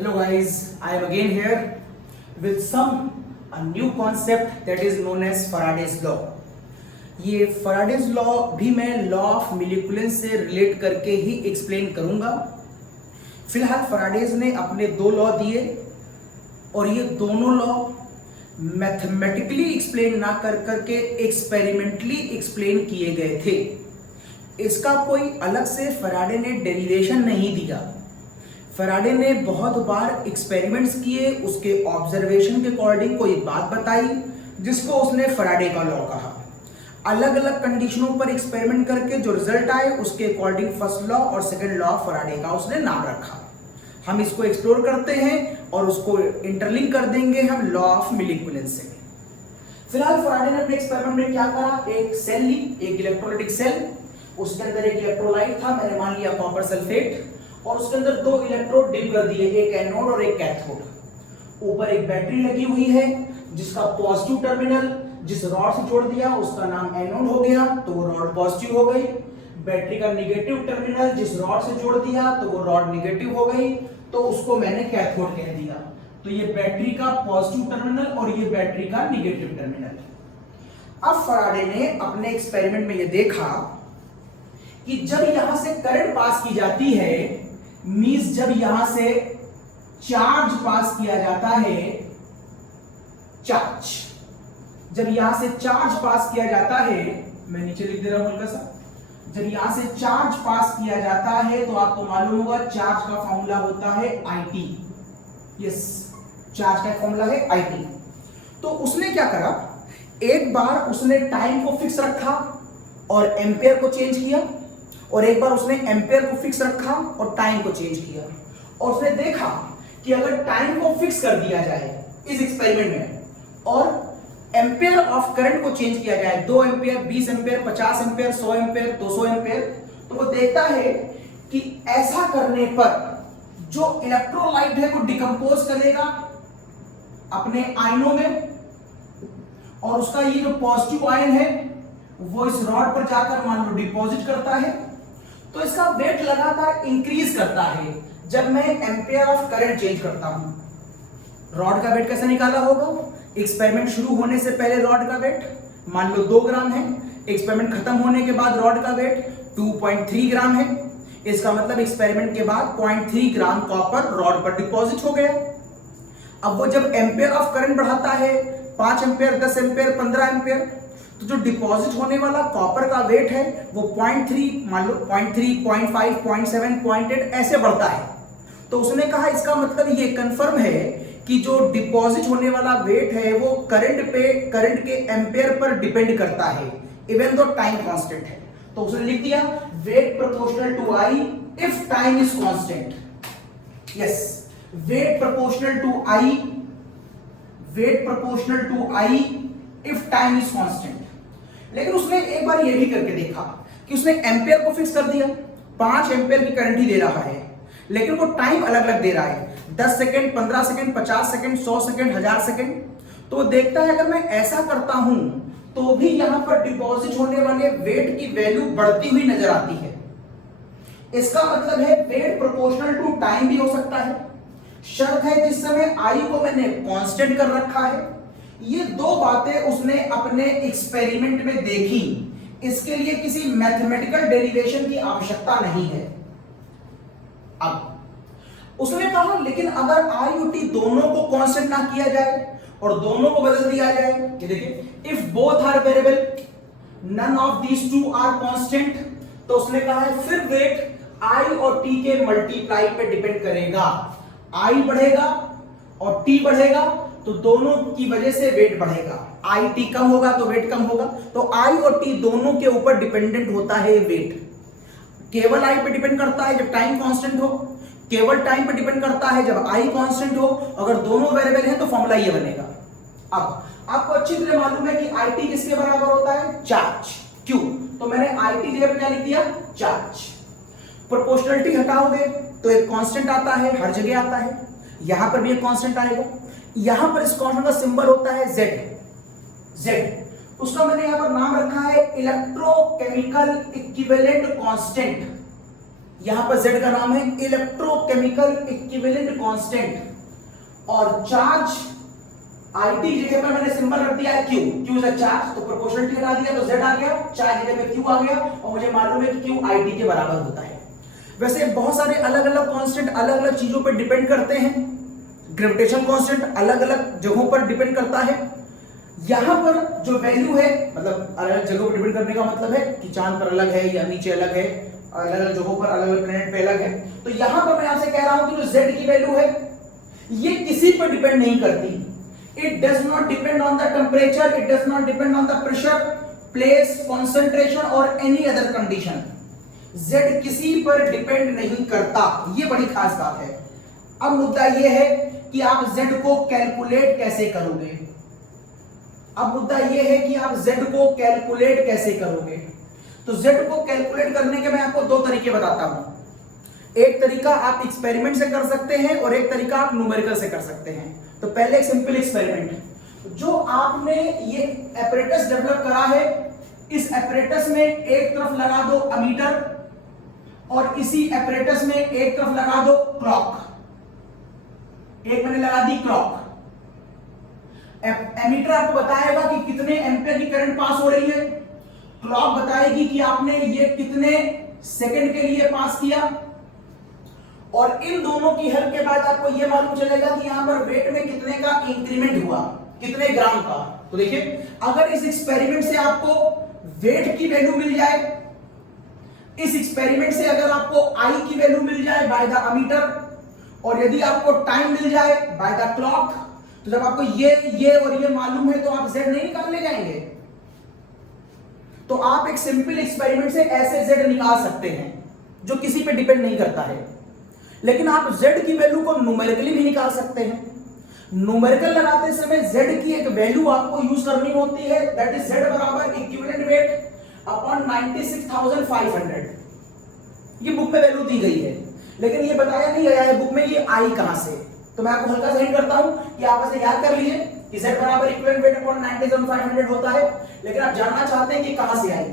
Hello guys, I am again here with a new concept that is known as Faraday's law. ये Faraday's law भी मैं law of molecules से relate करके ही explain करूंगा. फिलहाल फराडेज ने अपने दो लॉ दिए और ये दोनों लॉ मैथमेटिकली एक्सप्लेन ना कर करके एक्सपेरिमेंटली एक्सप्लेन किए गए थे. इसका कोई अलग से फराडे ने डेरिवेशन नहीं दिया. फराडे ने बहुत बार एक्सपेरिमेंट्स किए, उसके ऑब्जर्वेशन के अकॉर्डिंग कोई बात बताई जिसको उसने फराडे का लॉ कहा. अलग अलग कंडीशनों पर एक्सपेरिमेंट करके जो रिजल्ट आए उसके अकॉर्डिंग फर्स्ट लॉ और सेकंड लॉ फराडे का उसने नाम रखा. हम इसको एक्सप्लोर करते हैं और उसको इंटरलिंक कर देंगे हम लॉ ऑफ मॉलिक्यूल्स से. फिलहाल फराडे ने अपने एक्सपेरिमेंट में क्या करा, एक सेल ली, एक इलेक्ट्रोलाइटिक सेल, उसके अंदर एक इलेक्ट्रोलाइट था, मैंने मान लिया कॉपर सल्फेट, और उसके अंदर दो इलेक्ट्रोड डिप कर दिए, एक एनोड और एक कैथोड. ऊपर एक बैटरी लगी हुई है जिसका पॉजिटिव टर्मिनल जिस रॉड से जोड़ दिया उसका नाम एनोड हो गया तो वो रॉड पॉजिटिव हो गई. बैटरी का नेगेटिव टर्मिनल जिस रॉड से जोड़ दिया तो वो रॉड नेगेटिव हो गई तो उसको मैंने कैथोड कह दिया. तो ये बैटरी का पॉजिटिव टर्मिनल और ये बैटरी का नेगेटिव टर्मिनल. अब फराडे ने अपने एक्सपेरिमेंट में ये देखा कि जब यहां से करंट पास की जाती है, मींस जब यहां से चार्ज पास किया जाता है, चार्ज जब यहां से चार्ज पास किया जाता है, मैं नीचे लिख दे रहा हूं हल्का सा, जब यहां से चार्ज पास किया जाता है तो आपको मालूम होगा चार्ज का फॉर्मूला होता है IT. यस, चार्ज का फॉर्मूला है IT. तो उसने क्या करा, एक बार उसने टाइम को फिक्स रखा और एम्पेयर को चेंज किया, और एक बार उसने एम्पेयर को फिक्स रखा और टाइम को चेंज किया, और उसने देखा कि अगर टाइम को फिक्स कर दिया जाए इस एक्सपेरिमेंट में और एम्पेयर ऑफ करंट को चेंज किया जाए, 2 ampere, 20 ampere, 50 ampere, 100 ampere, 200 ampere, तो वो देखता है कि ऐसा करने पर जो इलेक्ट्रोलाइट है वो डिकम्पोज करेगा अपने आयनों में, और उसका ये जो पॉजिटिव आयन है वो इस रॉड पर जाकर मान लो डिपॉजिट करता है. तो इसका वेट लगातार इंक्रीज करता है जब मैं एम्पेयर ऑफ करंट चेंज करता हूं. रॉड का वेट कैसे निकाला होगा, एक्सपेरिमेंट शुरू होने से पहले रॉड का वेट मान लो 2 ग्राम है, एक्सपेरिमेंट खत्म होने के बाद रॉड का वेट 2.3 ग्राम है. इसका मतलब एक्सपेरिमेंट के बाद 0.3 ग्राम कॉपर रॉड पर डिपॉजिट हो गया. अब वो जब एम्पेयर ऑफ करंट बढ़ाता है, 5 एम्पेयर, 10 एम्पेयर, 15 एम्पेयर, तो जो डिपॉजिट होने वाला कॉपर का वेट है वो 0.3 मान लो 0.3, 0.5, 0.7, 0.8 ऐसे बढ़ता है. तो उसने कहा इसका मतलब ये कंफर्म है कि जो डिपॉजिट होने वाला वेट है वो करंट के एम्पेयर पर डिपेंड करता है इवन दो टाइम कांस्टेंट है. तो उसने लिख दिया weight proportional to I if time is constant. Yes, weight proportional to I if time is constant. लेकिन उसने एक बार ये भी करके देखा कि उसने एम्पेयर को फिक्स कर दिया, 5 एम्पेयर की करंट ही दे रहा है, लेकिन वो टाइम अलग अलग दे रहा है, 10 second, 15 second, 50 second, 100 second, 1000 second. तो वो देखता है अगर मैं ऐसा करता हूं तो भी यहां पर डिपॉजिट होने वाले वेट की वैल्यू बढ़ती हुई नजर आती है. इसका मतलब है वेट प्रोपोर्शनल टू टाइम भी हो सकता है. शर्त है जिस समय आई को मैंने कांस्टेंट कर रखा है. ये दो बातें उसने अपने एक्सपेरिमेंट में देखी. इसके लिए किसी मैथमेटिकल डेरिवेशन की आवश्यकता नहीं है. अब उसने कहा लेकिन अगर आई और टी दोनों को कांस्टेंट ना किया जाए और दोनों को बदल दिया जाए, ये देखिए, if both are variable none of these two are constant, तो उसने कहा है फिर वेट आई और टी के मल्टीप्लाई पे डिपेंड करेगा. आई बढ़ेगा और टी बढ़ेगा तो दोनों की वजह से वेट बढ़ेगा. आई टी कम होगा तो वेट कम होगा. तो आई और टी दोनों के ऊपर डिपेंडेंट होता है वेट. केवल आई पे डिपेंड करता है जब टाइम कांस्टेंट हो, केवल टाइम पे डिपेंड करता है जब आई कांस्टेंट हो. अगर दोनों वेरिएबल हैं तो फॉर्मूला ये बनेगा. अब आपको अच्छी तरह मालूम है कि आई टी किसके बराबर होता है, चार्ज. क्यों, तो मैंने आई टी जगह पे क्या लिख दिया, चार्ज. प्रोपोर्शनलिटी हटाओगे तो एक कांस्टेंट आता है, हर जगह आता है, यहां पर भी एक कांस्टेंट आएगा. यहां पर इस कांस्टेंट का सिंबल होता है Z. उसका मैंने यहां पर नाम रखा है इलेक्ट्रोकेमिकल इक्विवेलेंट कांस्टेंट. यहां पर Z का नाम है इलेक्ट्रोकेमिकल इक्विवेलेंट कांस्टेंट और चार्ज IT जगह पर मैंने सिंबल रख दिया है Q। Q is a charge, तो प्रोपोर्शनलिटी हटा दिया तो Z आ गया, चार्ज जगह पे Q आ गया और मुझे मालूम है कि Q IT के बराबर होता है। वैसे बहुत सारे अलग अलग कांस्टेंट अलग अलग चीजों पर डिपेंड करते हैं। ग्रेविटेशन कांस्टेंट अलग अलग जगहों पर डिपेंड करता है। यहां पर जो वैल्यू है, मतलब अलग अलग जगहों पर डिपेंड करने का मतलब है कि चांद पर अलग है या नीचे अलग है, अलग अलग जगहों पर अलग अलग प्लैनेट पे अलग है। तो यहां पर मैं आपसे कह रहा हूं कि जो Z की वैल्यू है ये किसी पर डिपेंड नहीं करती। It does not depend on the temperature, it does not depend on the pressure, place, concentration और एनी अदर कंडीशन। Z किसी पर डिपेंड नहीं करता, ये बड़ी खास बात है। अब मुद्दा ये है कि आप Z को कैलकुलेट कैसे करोगे। अब मुद्दा ये है कि आप Z को कैलकुलेट कैसे करोगे। तो Z को कैलकुलेट करने के मैं आपको दो तरीके बताता हूं। एक तरीका आप एक्सपेरिमेंट से कर सकते हैं और एक तरीका आप न्यूमेरिकल से कर सकते हैं। तो पहले एक सिंपल एक्सपेरिमेंट, जो आपने ये एपरेटस डेवलप करा है, इस एपरेटस में एक तरफ लगा दो अमीटर और इसी एपरेटस में एक तरफ लगा दो क्लॉक। एक मैंने लगा दी क्लॉक। एमीटर आपको बताएगा कि कितने एम्पियर की करंट पास हो रही है, क्लॉक बताएगी कि आपने ये कितने सेकंड के लिए पास किया, और इन दोनों की हेल्प के बाद आपको ये मालूम चलेगा कि यहां पर वेट में कितने का इंक्रीमेंट हुआ, कितने ग्राम का। तो देखिए, अगर इस एक्सपेरिमेंट से आपको वेट की वैल्यू मिल जाए, इस एक्सपेरिमेंट से अगर आपको आई की वैल्यू मिल जाए बाय द अमीटर, और यदि आपको टाइम मिल जाए बाय द क्लॉक, तो जब आपको ये और ये मालूम है तो आप Z नहीं निकालने जाएंगे। तो आप एक सिंपल एक्सपेरिमेंट से ऐसे Z निकाल सकते हैं जो किसी पे डिपेंड नहीं करता है। लेकिन आप Z की वैल्यू को न्यूमेरिकली भी निकाल सकते हैं। न्यूमेरिकल लगाते समय Z की एक वैल्यू आपको यूज करनी होती है, दैट इज Z बराबर इक्विवेलेंट वेट अपॉन 96,500। ये बुक में वैल्यू दी गई है, लेकिन ये बताया नहीं गया है बुक में ये आई कहां से। तो मैं आपको हल्का सा हिंट करता हूं कि आप ऐसे याद कर लीजिए कि Z बराबर इक्विवेलेंट वेट अपॉन 97,500 होता है, लेकिन आप जानना चाहते हैं कि कहां से आई।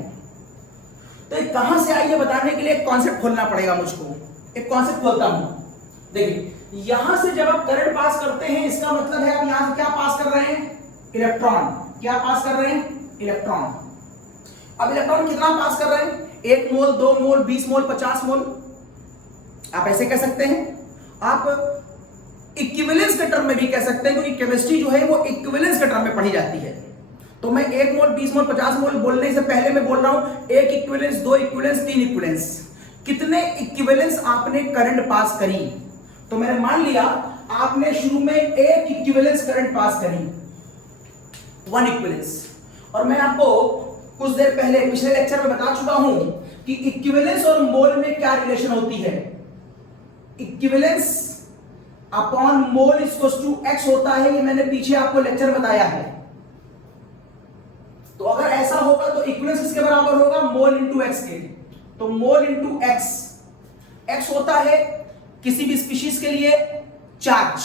तो ये कहां से आई ये बताने के लिए एक कॉन्सेप्ट खोलना पड़ेगा मुझको। एक कॉन्सेप्ट खोलता हूं। देखिए, यहां से जब आप करंट पास करते हैं, इसका मतलब है आप यहां से क्या पास कर रहे हैं, इलेक्ट्रॉन। क्या पास कर रहे हैं, इलेक्ट्रॉन। अब इलेक्ट्रॉन कितना पास कर रहे हैं, 1 मोल, 2 मोल, 20 मोल, 50 मोल। आप ऐसे कह सकते हैं। आप इक्विवेलेंस के टर्म में भी कह सकते हैं, क्योंकि केमिस्ट्री जो है वो इक्विवेलेंस के टर्म में पढ़ी जाती है। तो मैं 1 मोल, 20 मोल, 50 मोल बोलने से पहले मैं बोल रहा हूं 1 इक्विवेलेंस, 2 इक्विवेलेंस, 3 इक्विवेलेंस। कितने इक्विवेलेंस आपने करंट पास करी। तो मैंने मान लिया आपने शुरू में 1 इक्विवेलेंस करंट पास करी, 1 इक्विवेलेंस। और मैं आपको कुछ देर पहले पिछले लेक्चर में बता चुका हूं कि इक्विवेलेंस और मोल में क्या रिलेशन होती है। Equivalence upon mole equals to x होता है, ये मैंने पीछे आपको लेक्चर बताया है। तो अगर ऐसा होगा तो इक्विवेलेंस किसके बराबर होगा, मोल इंटू एक्स के। तो मोल इंटू एक्स, एक्स होता है किसी भी स्पीशीज के लिए चार्ज,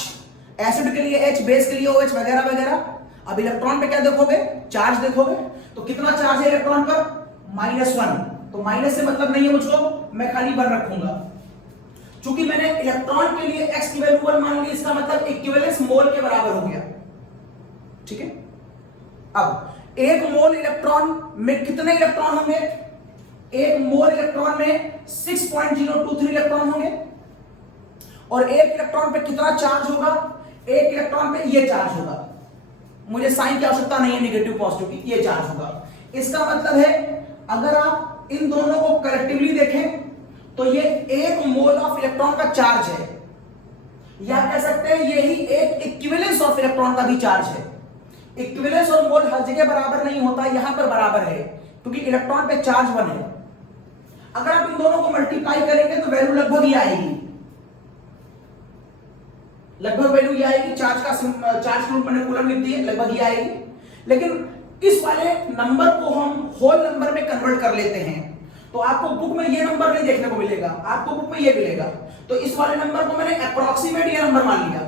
एसिड के लिए H, बेस के लिए OH वगैरह वगैरह। अब इलेक्ट्रॉन पे क्या देखोगे, चार्ज देखोगे। तो कितना चार्ज है इलेक्ट्रॉन पर, -1। तो माइनस से मतलब नहीं है मुझको, मैं खाली 1 रखूंगा। चूंकि मैंने इलेक्ट्रॉन के लिए x की वैल्यू 1 मान ली, इसका मतलब इक्विवेलेंस मोल के बराबर हो गया। ठीक है। अब 1 मोल इलेक्ट्रॉन में कितने इलेक्ट्रॉन होंगे, 1 मोल इलेक्ट्रॉन में 6.023 इलेक्ट्रॉन होंगे। और 1 इलेक्ट्रॉन पे कितना चार्ज होगा, 1 इलेक्ट्रॉन पे ये चार्ज होगा। मुझे साइन की आवश्यकता नहीं है नेगेटिव पॉजिटिव की, ये चार्ज होगा। इसका मतलब है अगर आप इन दोनों को कलेक्टिवली देखें तो ये 1 मोल ऑफ इलेक्ट्रॉन का चार्ज है, या कह सकते हैं यही एक इक्विवेलेंस ऑफ इलेक्ट्रॉन का भी चार्ज है। इक्विवेलेंस और मोल हर जगह बराबर नहीं होता, यहां पर बराबर है क्योंकि इलेक्ट्रॉन पे चार्ज 1 है। अगर आप इन दोनों को मल्टीप्लाई करेंगे तो वैल्यू लगभग ये आएगी, लगभग वैल्यू ये आएगी। चार्ज रूट मैंने कूलम लिख दी है, लगभग ये आएगी। लेकिन इस वाले नंबर को हम होल नंबर में कन्वर्ट कर लेते हैं, तो आपको बुक में ये नंबर नहीं देखने को मिलेगा, आपको बुक में ये मिलेगा। तो इस वाले नंबर को मैंने अप्रोक्सीमेट ये नंबर मान लिया।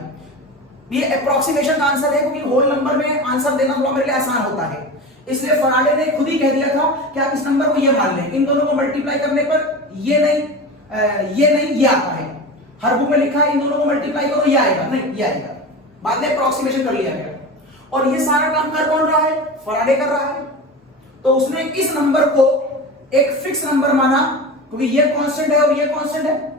ये अप्रोक्सीमेशन का आंसर है, क्योंकि होल नंबर में आंसर देना थोड़ा मेरे लिए आसान होता है। इसलिए फराडे ने खुद ही कह दिया था कि आप इस नंबर को ये मान लें। इन दोनों को मल्टीप्लाई करने पर ये नहीं, ये नहीं, ये आता है। हर बुक में लिखा है इन दोनों को मल्टीप्लाई करो, ये आएगा, नहीं ये आएगा। बाद में अप्रोक्सीमेशन कर लिया गया। और ये सारा काम कर कौन रहा है? फैराडे कर रहा है। तो उसने इस नंबर को एक फिक्स नंबर माना, क्योंकि ये कांस्टेंट है और ये कांस्टेंट है,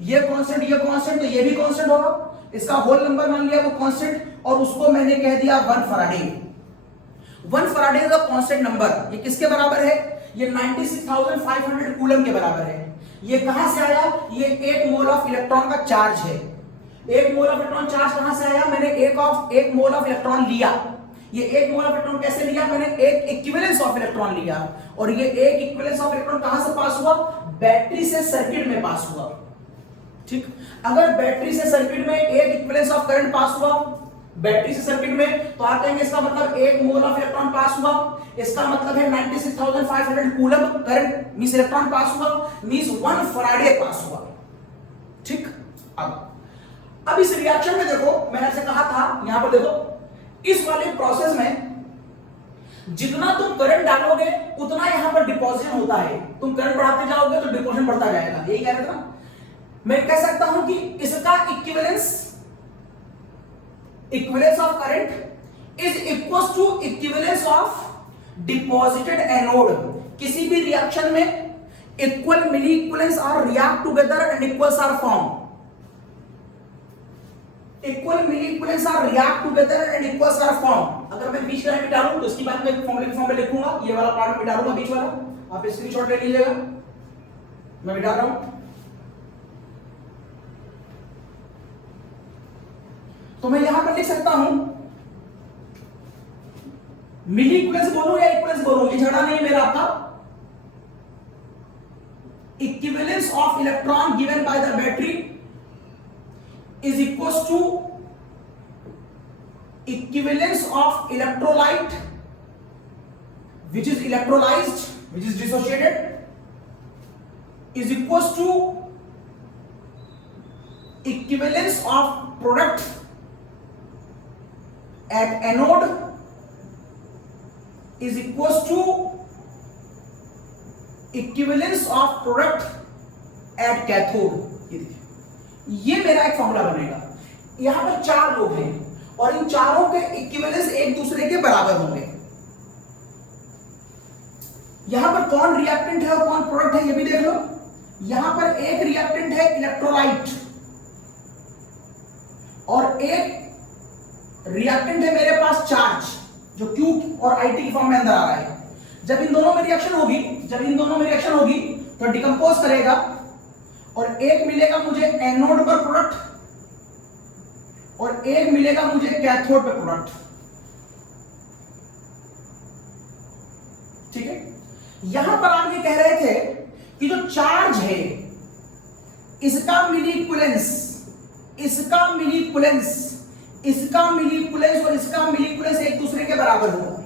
ये कांस्टेंट ये कांस्टेंट, तो ये भी कांस्टेंट होगा। इसका होल नंबर मान लिया वो कांस्टेंट, और उसको मैंने कह दिया 1 फैराडे। 1 फैराडे का कांस्टेंट नंबर ये किसके बराबर है? ये 96,500 कूलम के बराबर है। ये कहां से आया? ये 1 मोल ऑफ इलेक्ट्रॉन का चार्ज है। 1 मोल ऑफ इलेक्ट्रॉन चार्ज कहां से आया? मैंने 1 मोल ऑफ इलेक्ट्रॉन लिया। ये 1 मोल ऑफ इलेक्ट्रॉन कैसे लिया? मैंने एक इक्विवेलेंस ऑफ इलेक्ट्रॉन लिया, और ये एक इक्विवेलेंस ऑफ इलेक्ट्रॉन कहां से पास हुआ? बैटरी से सर्किट में पास हुआ। ठीक, अगर बैटरी से सर्किट में एक इक्विवेलेंस ऑफ करंट पास हुआ बैटरी से सर्किट में, तो आप कहेंगे इसका मतलब 1 मोल ऑफ इलेक्ट्रॉन पास हुआ, इसका मतलब है 96,500 कूलम करंट मींस इलेक्ट्रॉन पास हुआ, मींस 1 फैराडे पास हुआ। ठीक, अब इस रिएक्शन में देखो, मैंने आपसे कहा था, यहां पर देखो, इस वाले प्रोसेस में जितना तुम करंट डालोगे उतना यहां पर डिपोजिशन होता है। तुम करंट बढ़ाते जाओगे तो डिपोजिशन बढ़ता जाएगा, यही कह रहा था। मैं कह सकता हूं कि इसका equivalence of current is equal to equivalence of deposited anode. किसी भी रिएक्शन में equal milli equivalence are react together and equals are form. Equal milli equivalence are react together and equals are form. अगर मैं बीच में मिटा लूं तो इसकी बात मैं फॉर्मूले की फॉर्म में लिखूंगा, ये वाला पार्ट में मिटा दूंगा, बीच वाला आप स्क्रीनशॉट ले लीजिएगा, मैं मिटा रहा हूं। तो मैं यहां पर लिख सकता हूं, मिली इक्विवेलेंस बोलूं या इक्विवेलेंस बोलूं, ये झगड़ा नहीं मेरा आपका। Equivalence of electron given by the battery is equals to equivalence of electrolyte which is electrolyzed, which is dissociated, is equals to equivalence of product at anode is equals to equivalence of product at cathode। ये मेरा एक formula बनेगा। यहां पर 4 लोग हैं और इन चारों के इक्विवेलेंस एक दूसरे के बराबर होंगे। यहां पर कौन रिएक्टेंट है और कौन प्रोडक्ट है ये भी देख लो। यहां पर एक रिएक्टेंट है इलेक्ट्रोलाइट और एक रिएक्टेंट है मेरे पास चार्ज, जो Q और IT की फॉर्म में अंदर आ रहा है। जब इन दोनों में रिएक्शन होगी तो डिकम्पोज करेगा और एक मिलेगा मुझे एनोड पर प्रोडक्ट और एक मिलेगा मुझे कैथोड पर प्रोडक्ट। ठीक है, यहां पर आप ये कह रहे थे कि जो चार्ज है इसका मिली इक्विवेलेंस और इसका मिली इक्विवेलेंस एक दूसरे के बराबर होगा।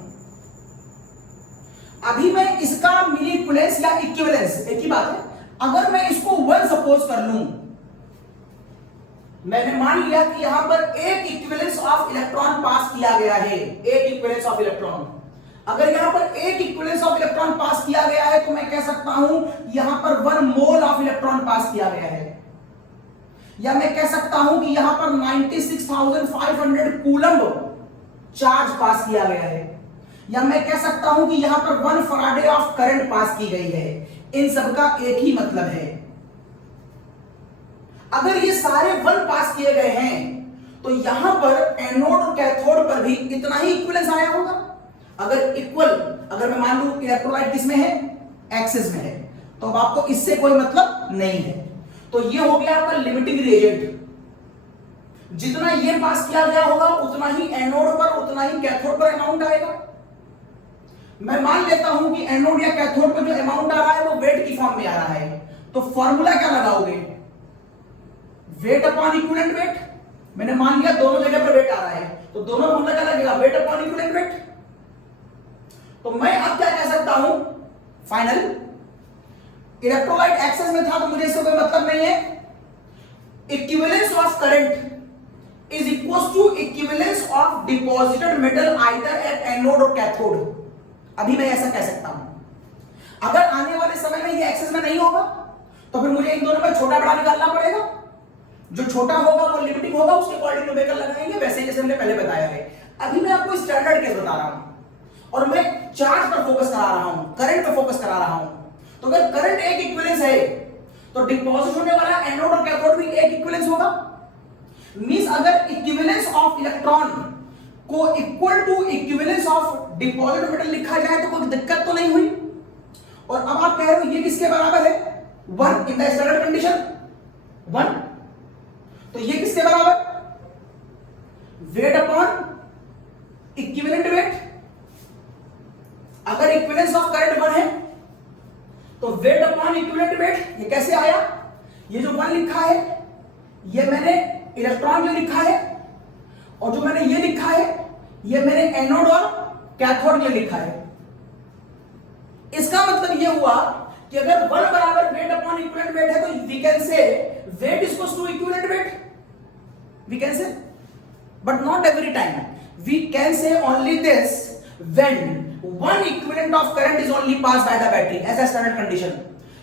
अभी मैं इसका मिली इक्विवेलेंस या इक्विवेलेंस एक ही बात है, अगर मैं इसको 1 सपोज कर लूं, मैंने मान लिया कि यहां पर एक इक्विवेलेंस ऑफ इलेक्ट्रॉन पास किया गया है, एक इक्विवेलेंस ऑफ इलेक्ट्रॉन। अगर यहां पर एक इक्विवेलेंस ऑफ इलेक्ट्रॉन पास किया गया है तो मैं कह सकता हूं यहां पर 1 मोल ऑफ इलेक्ट्रॉन पास किया गया है, या मैं कह सकता हूं कि यहां पर 96,500 कूलम चार्ज पास किया गया है, या मैं कह सकता हूं कि यहां पर 1 फैराडे ऑफ करंट पास की गई है। इन सबका एक ही मतलब है। अगर ये सारे 1 पास किए गए हैं तो यहां पर एनोड और कैथोड पर भी इतना ही इक्विवेलेंस आया होगा। अगर मैं मान लूं इलेक्ट्रोलाइट किसमें है, एक्सिस में है, तो अब आपको इससे कोई मतलब नहीं है। तो ये हो गया आपका लिमिटिंग रिएजेंट। जितना ये पास किया गया होगा उतना ही एनोड पर उतना ही कैथोड पर अमाउंट आएगा। मैं मान लेता हूं कि एनोड या कैथोड पर जो अमाउंट आ रहा है वो वेट की फॉर्म में आ रहा है, तो फॉर्मूला क्या लगाओगे? Weight upon equivalent wait. मैंने मान लिया दोनों जगह पर वेट आ रहा है, तो दोनों फॉर्मूला क्या लगेगा? Weight upon equivalent weight. तो मैं अब क्या कह सकता हूं? फाइनल इलेक्ट्रोलाइट एक्सेस में था तो मुझे इससे कोई मतलब नहीं है। Equivalence of current is equal to equivalence of deposited metal either at anode और कैथोड। अभी मैं ऐसा कह सकता हूं। अगर आने वाले समय में ये एक्सेस में नहीं होगा तो फिर मुझे इन दोनों में छोटा बड़ा निकालना पड़ेगा। जो छोटा होगा वो लिमिटिंग होगा, उसके अकॉर्डिंग न्यूमेरिकल लगाएंगे, वैसे ही जैसे हमने पहले बताया है। अभी मैं आपको स्टैंडर्ड केस बता रहा हूं और मैं चार्ज पर फोकस करा रहा हूं, करंट पर फोकस करा रहा हूं। तो अगर करंट एक इक्विवेलेंस है तो डिपॉजिट होने वाला एनोड और कैथोड भी एक इक्विवेलेंस होगा। मींस अगर इक्विवेलेंस ऑफ इलेक्ट्रॉन को equal to equivalence of deposit metal लिखा जाए तो कोई दिक्कत तो नहीं हुई। और अब आप कह रहे हो ये किसके बराबर है? 1 इन द स्टैंडर्ड कंडीशन 1। तो ये किसके बराबर? Weight upon equivalent wait. अगर इक्विवेलेंस ऑफ करंट 1 है तो वेट अपॉन इक्विवेलेंट वेट। ये कैसे आया? ये जो 1 लिखा है ये मैंने इलेक्ट्रॉन जो लिखा है, और जो मैंने ये लिखा है ये मैंने एनोड और कैथोड के लिखा है। इसका मतलब ये हुआ कि अगर 1 बराबर वेट अपॉन इक्विवेलेंट वेट है तो we can say weight equals to equivalent weight. We can say, but not every time. We can say only this when one equivalent of current is only passed by the battery as a standard condition,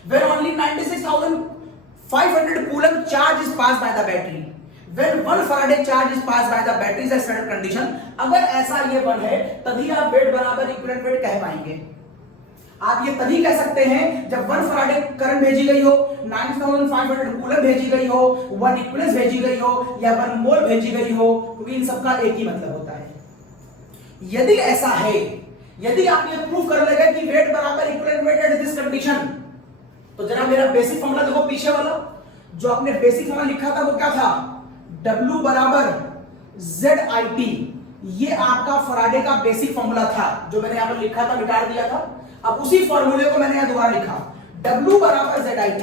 where only 96,500 coulomb charge is passed by the battery, when 1 Faraday charge is passed by the battery is a standard condition। अगर ऐसा ये 1 है तभी आप wait बराबर equivalent weight कह पाएंगे। आप ये तभी कह सकते हैं जब 1 फराडे करंट भेजी गई हो, 9500 कूलम भेजी गई हो, 1 इक्विवेलेंस भेजी गई हो या 1 मोल भेजी गई हो, क्योंकि इन सबका एक ही मतलब होता है। यदि ऐसा है, यदि आप ये प्रूव कर लेगा कि वेट बराबर equivalent weight at this condition, तो जरा मेरा बेसिक फॉर्मूला देखो, पीछे वाला जो आपने बेसिक फॉर्मूला लिखा था वो क्या था? W बराबर ZIT। ये आपका फराडे का बेसिक फॉर्मूला था जो मैंने यहां पर लिखा था, मिटा दिया था। अब उसी फॉर्मूले को मैंने यहां दोबारा लिखा, W बराबर ZIT,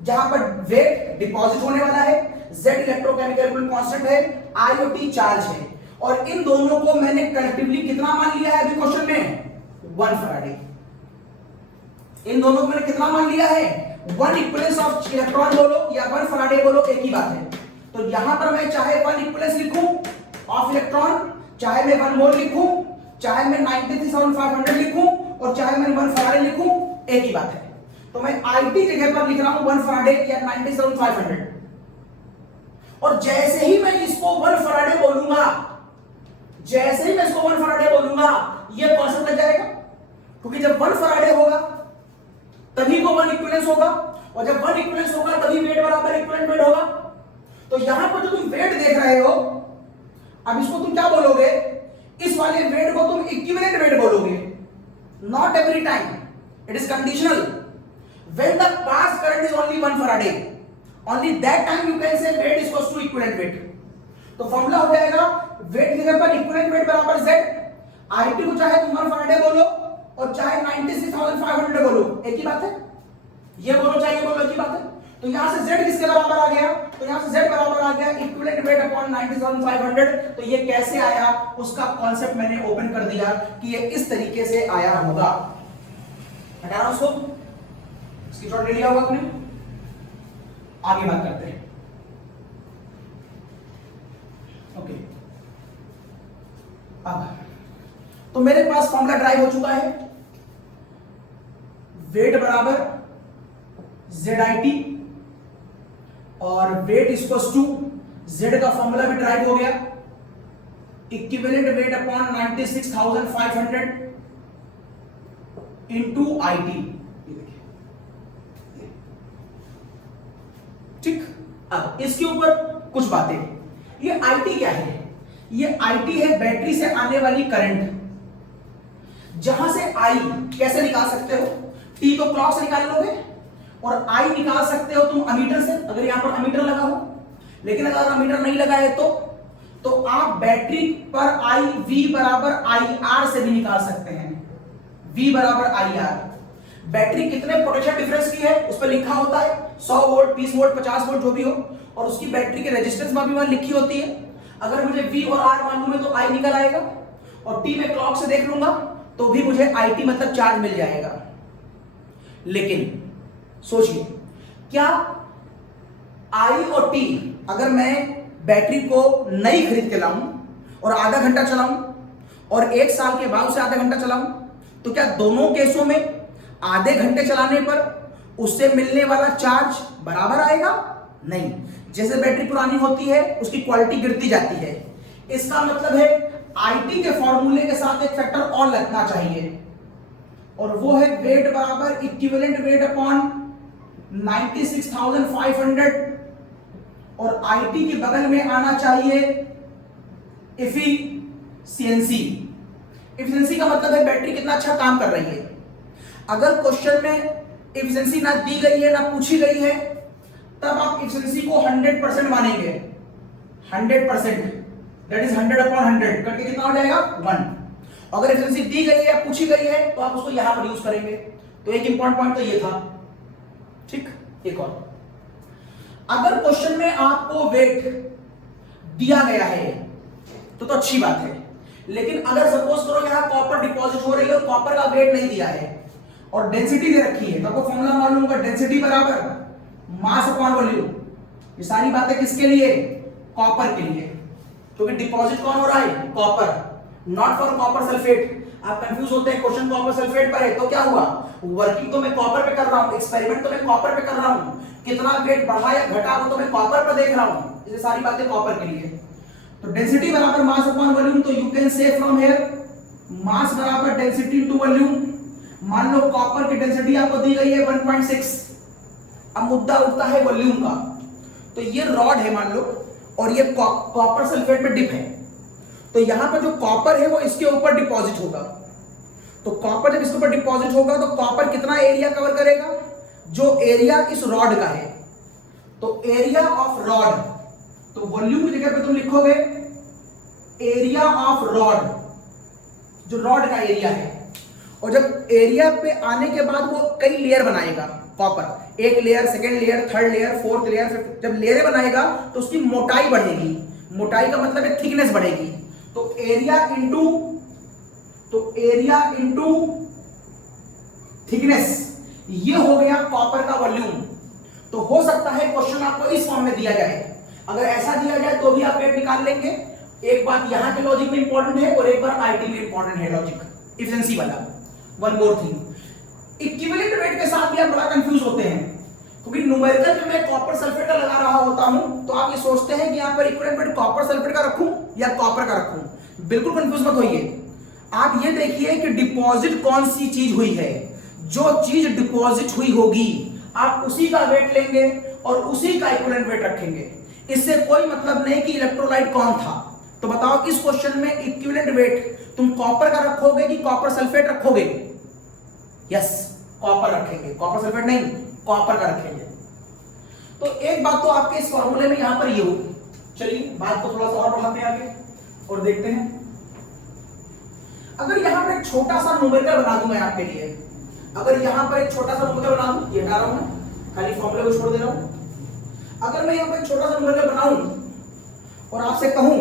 जहां पर वेट डिपॉजिट होने वाला है, Z इलेक्ट्रोकेमिकल कांस्टेंट है, I और T चार्ज है, और इन दोनों को मैंने कलेक्टिवली कितना मान लिया है अभी क्वेश्चन में? 1 फराडे। इन दोनों को मैंने कितना मान लिया है? 1 इक्विवेलेंस ऑफ इलेक्ट्रॉन बोलो या 1 फराडे बोलो, एक ही बात है। तो यहां पर मैं चाहे 1 इक्विवेलेंस लिखूं ऑफ इलेक्ट्रॉन, चाहे मैं 1 मोल लिखूं, चाहे मैं 93,500 लिखूं और चाहे मैं 1 फराडे लिखूं, एक ही बात है। तो मैं IT जगह पर लिख रहा हूं 1 फराडे या 97,500, और जैसे ही मैं इसको 1 फराडे बोलूंगा, जैसे ही मैं इसको 1 फराडे बोलूंगा, ये कॉन्सेप्ट लग जाएगा, क्योंकि जब 1 फराडे होगा तभी तो 1 इक्विवेलेंस होगा, और जब 1 इक्विवेलेंस होगा तभी वेट बराबर इक्विवेलेंट वेट होगा। तो यहां पर जो तुम वेट देख रहे हो, अब इसको तुम क्या बोलोगे? इस वाले वेट को तुम इक्विवेलेंट वेट बोलोगे। Not every time, it is conditional. When the pass current is only 1 faraday, only that time you can say weight equals to equivalent weight. तो फॉर्मूला हो जाएगा वेट की जगह पर इक्विवेलेंट वेट बराबर Z। IT को चाहे तुम 1 फराडे बोलो और चाहे 96,500 बोलो, एक ही बात है। ये बोलो चाहे ये बोलो, एक ही बात है। तो यहां से Z किसके बराबर आ गया? तो यहां से Z बराबर आ गया इक्विवेलेंट वेट अपॉन 97,500। तो ये कैसे आया उसका कॉन्सेप्ट मैंने ओपन कर दिया कि ये इस तरीके से आया होगा। हटाना उसको, स्क्रीनशॉट ले लिया होगा तुमने। आगे बात करते हैं। ओके, अब तो मेरे पास फॉर्मूला ड्राइव हो चुका है, वेट बराबर ZIT और वेट इक्वल्स टू Z का फॉर्मूला भी ड्राइव हो गया, equivalent weight upon 96,500 into IT। ठीक, अब इसके ऊपर कुछ बातें। ये IT क्या है? ये IT है बैटरी से आने वाली करंट। जहां से I कैसे निकाल सकते हो? T तो क्लॉक से निकाल लोगे और I निकाल सकते हो तुम अमीटर से, अगर यहां पर अमीटर लगा हो। लेकिन अगर अमीटर नहीं लगा है तो आप बैटरी पर I V बराबर IR से भी निकाल सकते हैं। V बराबर IR। बैटरी कितने पोटेंशियल डिफरेंस की है उस पर लिखा होता है, 100 वोल्ट, 20 वोल्ट, 50 वोल्ट जो भी हो, और उसकी बैटरी के रेजिस्टेंस में भी वहां लिखी होती है। अगर मुझे V और R मालूम है तो I निकल आएगा, और T में क्लॉक से देख लूंगा तो भी मुझे IT मतलब चार्ज मिल जाएगा। लेकिन सोचिए, क्या I और T अगर मैं बैटरी को नई खरीद के लाऊं और आधा घंटा चलाऊं और 1 साल के बाद उसे आधा घंटा चलाऊं, तो क्या दोनों केसों में आधे घंटे चलाने पर उससे मिलने वाला चार्ज बराबर आएगा? नहीं। जैसे बैटरी पुरानी होती है उसकी क्वालिटी गिरती जाती है। इसका मतलब है IT के फॉर्मूले के साथ एक फैक्टर और लगना चाहिए, और वो है वेट बराबर इक्विवेलेंट वेट अपॉन 96,500, और IT के बगल में आना चाहिए एफिशिएंसी। एफिशिएंसी का मतलब है बैटरी कितना अच्छा काम कर रही है। अगर क्वेश्चन में एफिशिएंसी ना दी गई है ना पूछी गई है, तब आप एफिशिएंसी को 100% मानेंगे। 100%, दैट इज 100 अपॉन 100 करके कितना हो जाएगा? 1। अगर एफिशिएंसी दी गई है पूछी गई है तो आप उसको यहां पर यूज करेंगे। तो एक इंपॉर्टेंट पॉइंट तो ये था। ठीक, एक और, अगर क्वेश्चन में आपको वेट दिया गया है तो अच्छी बात है, लेकिन अगर सपोज करो यहां कॉपर डिपॉजिट हो रही है और कॉपर का वेट नहीं दिया है और डेंसिटी दे रखी है, तो आपको फॉर्मूला मालूम होगा, डेंसिटी बराबर मास अपॉन वॉल्यूम। ये सारी बातें किसके लिए? कॉपर के लिए, क्योंकि डिपॉजिट कौन हो रहा है? Copper, not for copper sulphate. आप कंफ्यूज होते हैं, क्वेश्चन कॉपर सल्फेट पर है तो क्या हुआ? वर्किंग तो मैं कॉपर पे कर रहा हूं, एक्सपेरिमेंट तो मैं कॉपर पे कर रहा हूं, कितना वेट बढ़ा या घटा वो तो मैं कॉपर पर देख रहा हूं। ये सारी बातें कॉपर के लिए। तो डेंसिटी बराबर मास अपॉन वॉल्यूम, तो you can say from here mass बराबर डेंसिटी टू वॉल्यूम। मान लो कॉपर की डेंसिटी आपको दी गई है 1.6। अब मुद्दा उठता है वॉल्यूम का। तो ये रॉड है मान लो, और ये कॉपर सल्फेट में डिप है, तो यहां पर जो कॉपर है वो इसके ऊपर डिपॉजिट होगा। तो कॉपर जब इसके ऊपर डिपॉजिट होगा तो कॉपर कितना एरिया कवर करेगा? जो एरिया इस रॉड का है, तो एरिया ऑफ रॉड, तो वॉल्यूम की जगह पे तुम लिखोगे एरिया ऑफ रॉड, जो रॉड का एरिया है। और जब एरिया पे आने के बाद वो कई लेयर बनाएगा कॉपर, एक layer, second layer, third layer, fourth layer, fifth, जब लेयर बनाएगा तो उसकी मोटाई बढ़ेगी। मोटाई का मतलब है थिकनेस बढ़ेगी। तो एरिया इंटू थिकनेस, ये हो गया कॉपर का वॉल्यूम। तो हो सकता है क्वेश्चन आपको इस फॉर्म में दिया जाए। अगर ऐसा दिया जाए तो भी आप वेट निकाल लेंगे। एक बात यहां के लॉजिक में इंपॉर्टेंट है और एक बार IT में इंपॉर्टेंट है लॉजिक, एफिशिएंसी वाला। One more thing, equivalent weight के साथ भी आप बड़ा कंफ्यूज होते हैं, क्योंकि न्यूमेरिकल में मैं कॉपर सल्फेट का लगा रहा होता हूं तो आप ये सोचते हैं कि यहां पर इक्विवेलेंट वेट कॉपर सल्फेट का रखूं या कॉपर का रखूं। बिल्कुल कंफ्यूज मत होइए। आप ये देखिए कि डिपॉजिट कौन सी चीज हुई है। जो चीज डिपॉजिट हुई होगी आप उसी का वेट लेंगे और उसी का इक्विवेलेंट वेट रखेंगे। इससे कोई मतलब नहीं कि इलेक्ट्रोलाइट कौन था। तो बताओ इस क्वेश्चन में इक्विवेलेंट वेट तुम कॉपर का रखोगे कि कॉपर सल्फेट रखोगे? यस, कॉपर रखेंगे, कॉपर सल्फेट नहीं, कॉपर का रखेंगे। तो एक बात तो आपके इस फॉर्मूले में यहां पर ये हो। चलिए बात को थोड़ा सा और बढ़ाते हैं आगे और देखते हैं। अगर यहां पर एक छोटा सा न्यूमेरिकल बना दूं मैं आपके लिए, अगर यहां पर एक छोटा सा न्यूमेरिकल बना दूं, ये हटा रहा हूं मैं, खाली फॉर्मूले को छोड़ दे रहा हूं। अगर मैं यहां पर एक छोटा सा न्यूमेरिकल बनाऊं और आपसे कहूं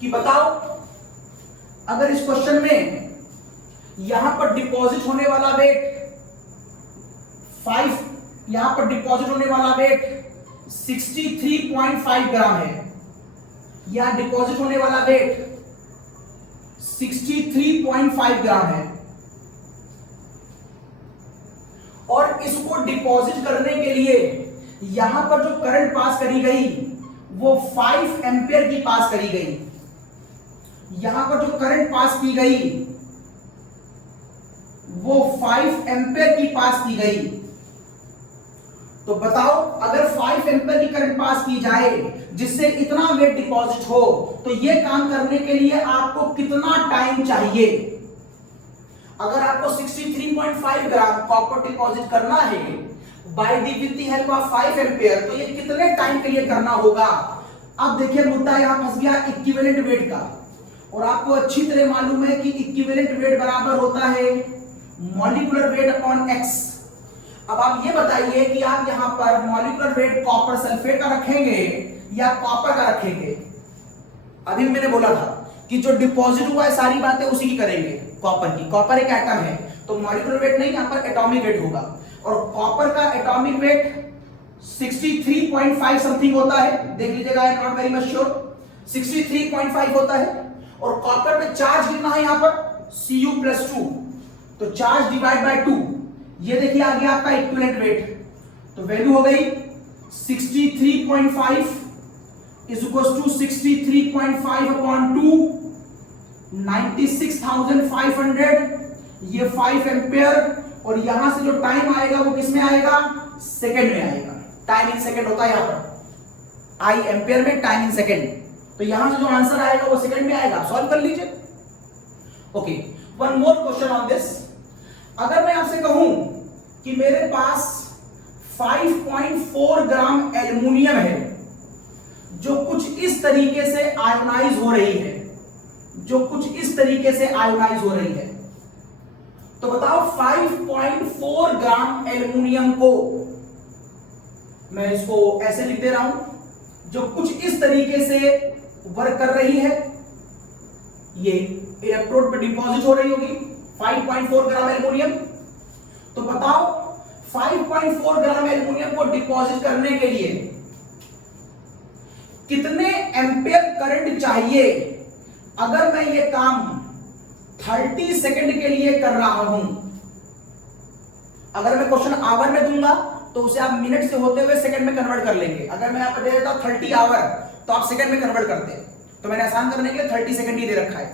कि बताओ अगर इस क्वेश्चन में यहां पर डिपॉजिट होने वाला वेट 5, यहां पर डिपॉजिट होने वाला वेट 63.5 ग्राम है, या डिपॉजिट होने वाला वेट 63.5 ग्राम है, और इसको डिपॉजिट करने के लिए यहां पर जो करंट पास करी गई वो 5 एम्पियर की पास करी गई। यहां पर जो करंट पास की गई वो 5 एम्पियर की पास की गई। तो बताओ अगर 5 एम्पियर की करंट पास की जाए जिससे इतना वेट डिपॉजिट हो, तो ये काम करने के लिए आपको कितना टाइम चाहिए? अगर आपको 63.5 ग्राम कॉपर डिपॉजिट करना है by with the help of 5 ampere, तो ये कितने टाइम के लिए करना होगा? अब देखिए मुद्दा यहां फंस गया इक्विवेलेंट वेट का, और आपको अच्छी तरह मालूम है कि इक्विवेलेंट वेट बराबर होता है मॉलिक्यूलर वेट अपॉन x। अब आप ये बताइए कि आप यहां पर मॉलिक्यूलर वेट कॉपर सल्फेट का रखेंगे या कॉपर का रखेंगे? अभी मैंने बोला था कि जो डिपॉजिट हुआ है सारी बातें उसी की करेंगे, कॉपर की। कॉपर एक एटम है तो मॉलिक्यूलर वेट नहीं, यहां पर एटॉमिक वेट होगा, और कॉपर का एटॉमिक वेट 63.5 समथिंग होता है, देख लीजिएगा, I am not very much sure, 63.5 होता है। और कॉपर में चार्ज कितना है यहां पर? Cu+2, तो चार्ज डिवाइड बाय 2, ये देखिए आ गया आपका इक्विवेलेंट वेट, तो वैल्यू हो गई 63.5 इज इक्वल टू 63.5 अपॉन 2, 96,500, ये 5 एम्पेयर, और यहां से जो टाइम आएगा वो किस में आएगा, सेकंड में आएगा। टाइम इन सेकंड होता है यहां पर, आई एम्पेयर में टाइम इन सेकंड, तो यहां से जो आंसर आएगा वो सेकंड में आएगा। सॉल्व कर लीजिए। Okay, one more question on this. अगर मैं आपसे कहूं कि मेरे पास 5.4 ग्राम एल्युमिनियम है जो कुछ इस तरीके से आयोनाइज हो रही है, जो कुछ इस तरीके से आयोनाइज हो रही है, तो बताओ 5.4 ग्राम एल्युमिनियम को, मैं इसको ऐसे लिख दे रहा हूं, जो कुछ इस तरीके से वर्क कर रही है, ये इलेक्ट्रोड पे डिपॉजिट हो रही होगी 5.4 ग्राम एल्युमिनियम। तो बताओ 5.4 ग्राम एल्युमिनियम को डिपॉजिट करने के लिए कितने एम्पेयर करंट चाहिए। अगर मैं ये काम 30 सेकंड के लिए कर रहा हूं, अगर मैं क्वेश्चन आवर में दूंगा तो उसे आप मिनट से होते हुए सेकंड में कन्वर्ट कर लेंगे। अगर मैं आपको दे देता हूं 30 आवर तो आप सेकंड में कन्वर्ट करते हैं, तो मैंने आसान करने के लिए 30 सेकंड ही दे रखा है।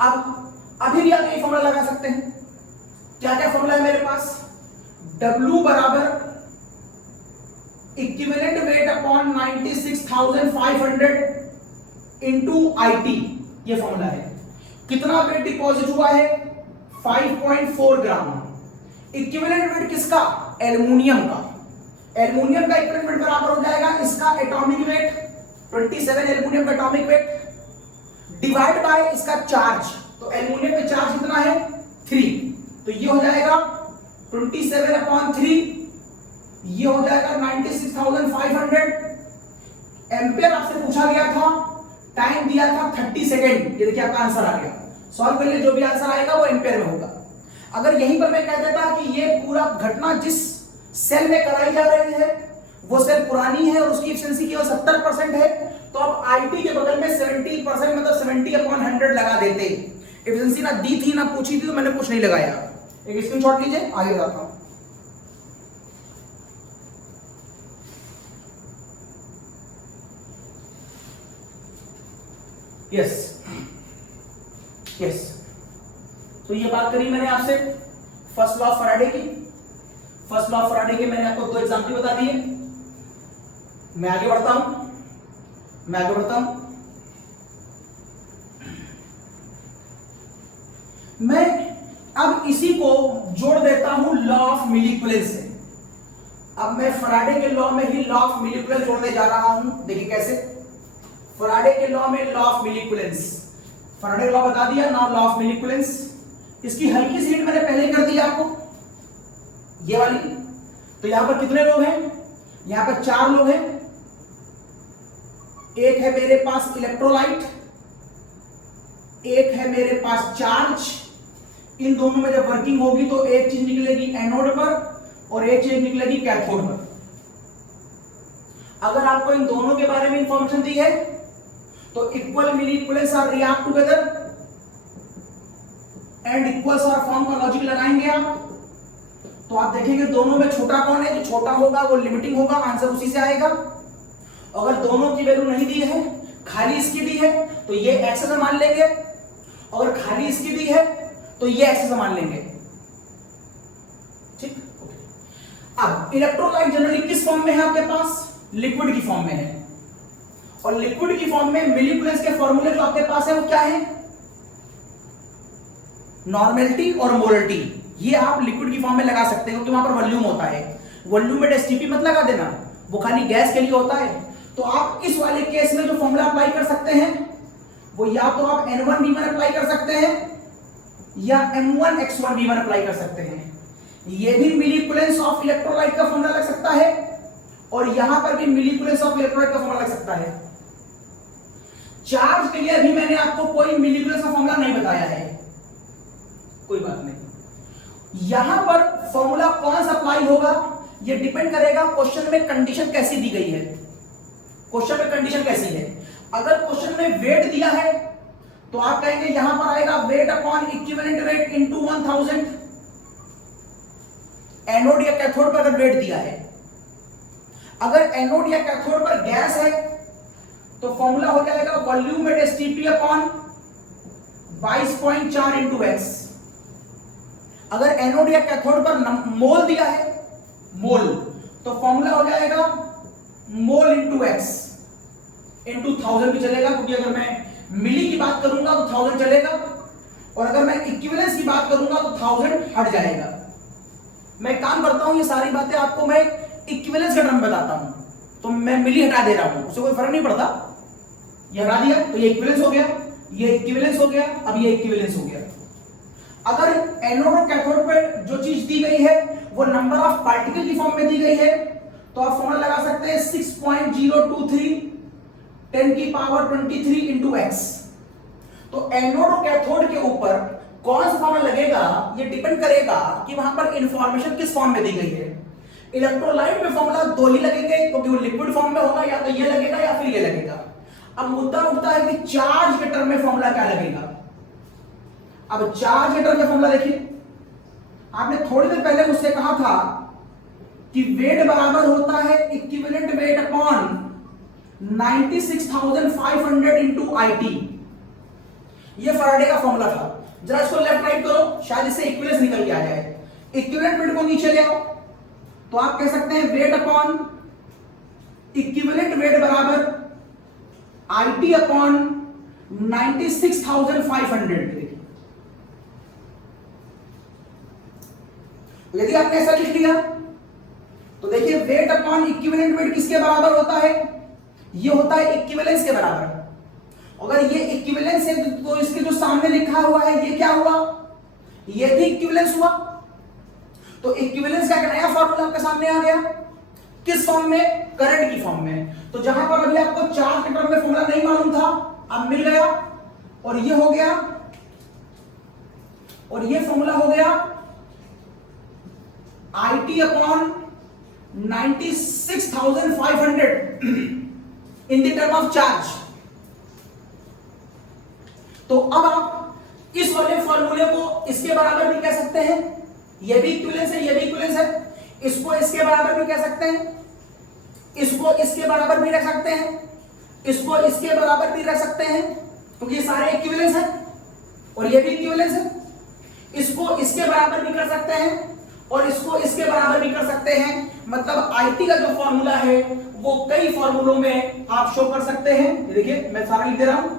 अब अभी भी आप यही फॉर्मूला लगा सकते हैं। क्या क्या फॉर्मूला है मेरे पास, W बराबर equivalent weight upon 96,500 into IT, ये फॉर्मूला है। कितना वेट डिपॉजिट हुआ है, 5.4 ग्राम। इक्विवेलेंट वेट किसका, एल्युमिनियम का। एल्युमिनियम का इक्विवेलेंट वेट बराबर हो जाएगा इसका एटॉमिक वेट 27, एल्युमिनियम का एटॉमिक वेट, डिवाइड बाय इसका चार्ज। तो एल्युमिनियम पे चार्ज कितना है, 3, तो ये हो जाएगा 27 अपॉन 3, ये हो जाएगा 96,500 एम्पेयर। आपसे पूछा गया था, टाइम दिया था 30 सेकेंड, ये देखिए आपका आंसर आ गया। सॉल्व कर लिए, जो भी आंसर आएगा वो एम्पेयर में होगा। अगर यहीं पर मैं कह देता कि ये पूरा घटना जिस सेल में कराई जा रही है वो सेल पुरानी है और उसकी एफिशिएंसी केवल 70% है, तो अब IT के बगल में 70% मतलब 70/100 लगा देते। एफिशिएंसी ना दी थी ना पूछी थी, तो मैंने कुछ नहीं लगाया। एक स्क्रीनशॉट लीजिए, आगे जाता हूं। यस, तो ये बात करी मैंने आपसे फर्स्ट लॉ ऑफ फैराडे की। फर्स्ट लॉ ऑफ फैराडे के मैंने आपको 2 एग्जांपल बता दिए। मैं आगे बढ़ता हूं, मैं अब इसी को जोड़ देता हूं लॉ ऑफ मिलीक्युलेंस से। अब मैं फैराडे के लॉ में ही लॉ ऑफ मिलीक्युलेंस जोड़ने जा रहा हूं। देखिए कैसे, फैराडे के लॉ में लॉ ऑफ मिलीक्युलेंस, फैराडे लॉ बता दिया, नाउ लॉ ऑफ मिलीक्युलेंस। इसकी हल्की सी हिंट मैंने पहले कर दी आपको, ये वाली। तो यहां पर कितने लोग हैं, यहां पर 4 लोग हैं। एक है मेरे पास इलेक्ट्रोलाइट, एक है मेरे पास चार्ज। इन दोनों में जब वर्किंग होगी तो एक चीज निकलेगी एनोड पर और एक चीज निकलेगी कैथोड पर। अगर आपको इन दोनों के बारे में इंफॉर्मेशन दी है तो equal milliequivalents are react together and equals are form का लॉजिक लगाएंगे आप, तो आप देखेंगे दोनों में छोटा कौन है, जो छोटा होगा वो लिमिटिंग होगा, आंसर उसी से आएगा। अगर दोनों की वैल्यू नहीं दी है, खाली इसकी दी है, तो ये एक्स से मान लेंगे, और खाली इसकी दी है तो ये एक्स से मान लेंगे। ठीक, अब इलेक्ट्रोलाइट जनरली किस फॉर्म में है आपके पास, लिक्विड की फॉर्म में है। और लिक्विड की फॉर्म में मिलीक्युलेंस के फॉर्मूले जो आपके पास है वो क्या है, नॉर्मेलिटी और मोलरिटी। ये आप लिक्विड की फॉर्म में लगा सकते हो क्योंकि वहां पर वॉल्यूम होता है। वॉल्यूम में एसटीपी मत लगा देना, वो खाली गैस के लिए होता है। तो आप इस वाले केस में जो फॉर्मूला अप्लाई कर सकते हैं वो या तो आप N1V1 अप्लाई कर सकते हैं या M1X1V1 अप्लाई कर सकते हैं। ये भी मिलीक्युलेंस ऑफ इलेक्ट्रोलाइट का फॉर्मूला लग सकता है और यहां पर भी मिलीक्युलेंस ऑफ इलेक्ट्रोलाइट का फॉर्मूला लग सकता है। चार्ज के लिए अभी मैंने आपको कोई मिलीक्युलेंस का फॉर्मूला नहीं बताया है, कोई बात नहीं। यहां पर फॉर्मूला कौन सा अप्लाई होगा ये डिपेंड करेगा क्वेश्चन में कंडीशन कैसी दी गई है। क्वेश्चन में कंडीशन कैसी है, अगर क्वेश्चन में वेट दिया है तो आप कहेंगे यहां पर आएगा weight upon equivalent weight into 1000। Anode या कैथोड पर अगर वेट दिया है, अगर एनोड या कैथोड पर गैस है तो फॉर्मूला हो जाएगा volume at STP upon 22.4 into x. अगर एनोड या कैथोड पर मोल दिया है, मोल, तो फॉर्मूला हो जाएगा मोल इंटू एक्स इंटू 1000 भी चलेगा, क्योंकि अगर मैं मिली की बात करूंगा तो 1000 चलेगा, और अगर मैं इक्विवेलेंस की बात करूंगा तो 1000 हट जाएगा। मैं काम करता हूं, ये सारी बातें आपको मैं इक्विवेलेंस का टर्म बताता हूं, तो मैं मिली हटा दे रहा हूं, उससे कोई फर्क नहीं पड़ता। ये हटा दिया तो ये इक्विवेलेंस हो गया, ये इक्विवेलेंस हो गया, अब ये इक्विवेलेंस हो गया। अगर एनोड और कैथोड पर जो चीज दी गई है वो नंबर ऑफ पार्टिकल की फॉर्म में दी गई है, तो आप फॉर्मूला लगा सकते हैं 6.023 10 की पावर 23 इंटू एक्स। तो एनोड और कैथोड के ऊपर कौन सा फॉर्मूला लगेगा ये डिपेंड करेगा कि वहां पर इंफॉर्मेशन किस फॉर्म में दी गई है। इलेक्ट्रोलाइट में फॉर्मूला दो ही लगेंगे, क्योंकि वो लिक्विड फॉर्म में होगा, या तो ये लगेगा या फिर ये लगेगा। अब मुद्दा उठता है कि चार्ज के टर्म में फॉर्मूला क्या लगेगा। अब चार्ज के टर्म में फॉर्मूला देखिए, आपने थोड़ी देर पहले मुझसे कहा था कि वेट बराबर होता है equivalent weight upon 96,500 into IT. ये फैराडे का फॉर्मूला था। जरा इसको लेफ्ट राइट करो, शायद इससे इक्विवेलेंस निकल के आ जाए। इक्विवेलेंट वेट को नीचे ले आओ, तो आप कह सकते हैं वेट अपॉन इक्विवेलेंट वेट बराबर आईटी अपॉन 96,500। यदि आपने ऐसा लिख लिया तो देखिए वेट अपॉन इक्विवेलेंट वेट किसके बराबर होता है, ये होता है इक्विवेलेंस के बराबर। अगर ये इक्विवेलेंस है तो इसके जो सामने लिखा हुआ है ये क्या हुआ, ये भी इक्विवेलेंस हुआ। तो इक्विवेलेंस का एक नया फॉर्मूला आपके सामने आ गया, किस फॉर्म में, करंट की फॉर्म में। तो जहां पर अभी आपको चार्ज के टर्म में फॉर्मूला नहीं मालूम था, अब मिल गया, और ये हो गया, और ये फॉर्मूला हो गया IT upon 96,500 in the term of charge. तो अब आप इस वाले फॉर्मूले को इसके बराबर भी कह सकते हैं, ये भी इक्विवेलेंस है, ये भी इक्विवेलेंस है। इसको इसके बराबर भी कह सकते हैं, इसको इसके बराबर भी रख सकते हैं, इसको इसके बराबर भी रख सकते हैं, क्योंकि ये सारे इक्विवेलेंस है, और ये भी इक्विवेलेंस है। इसको इसके बराबर भी कर सकते हैं और इसको इसके बराबर भी कर सकते हैं। मतलब आईटी का जो फॉर्मूला है वो कई फॉर्मूलों में आप शो कर सकते हैं। देखिए मैं सारा लिख दे रहा हूं,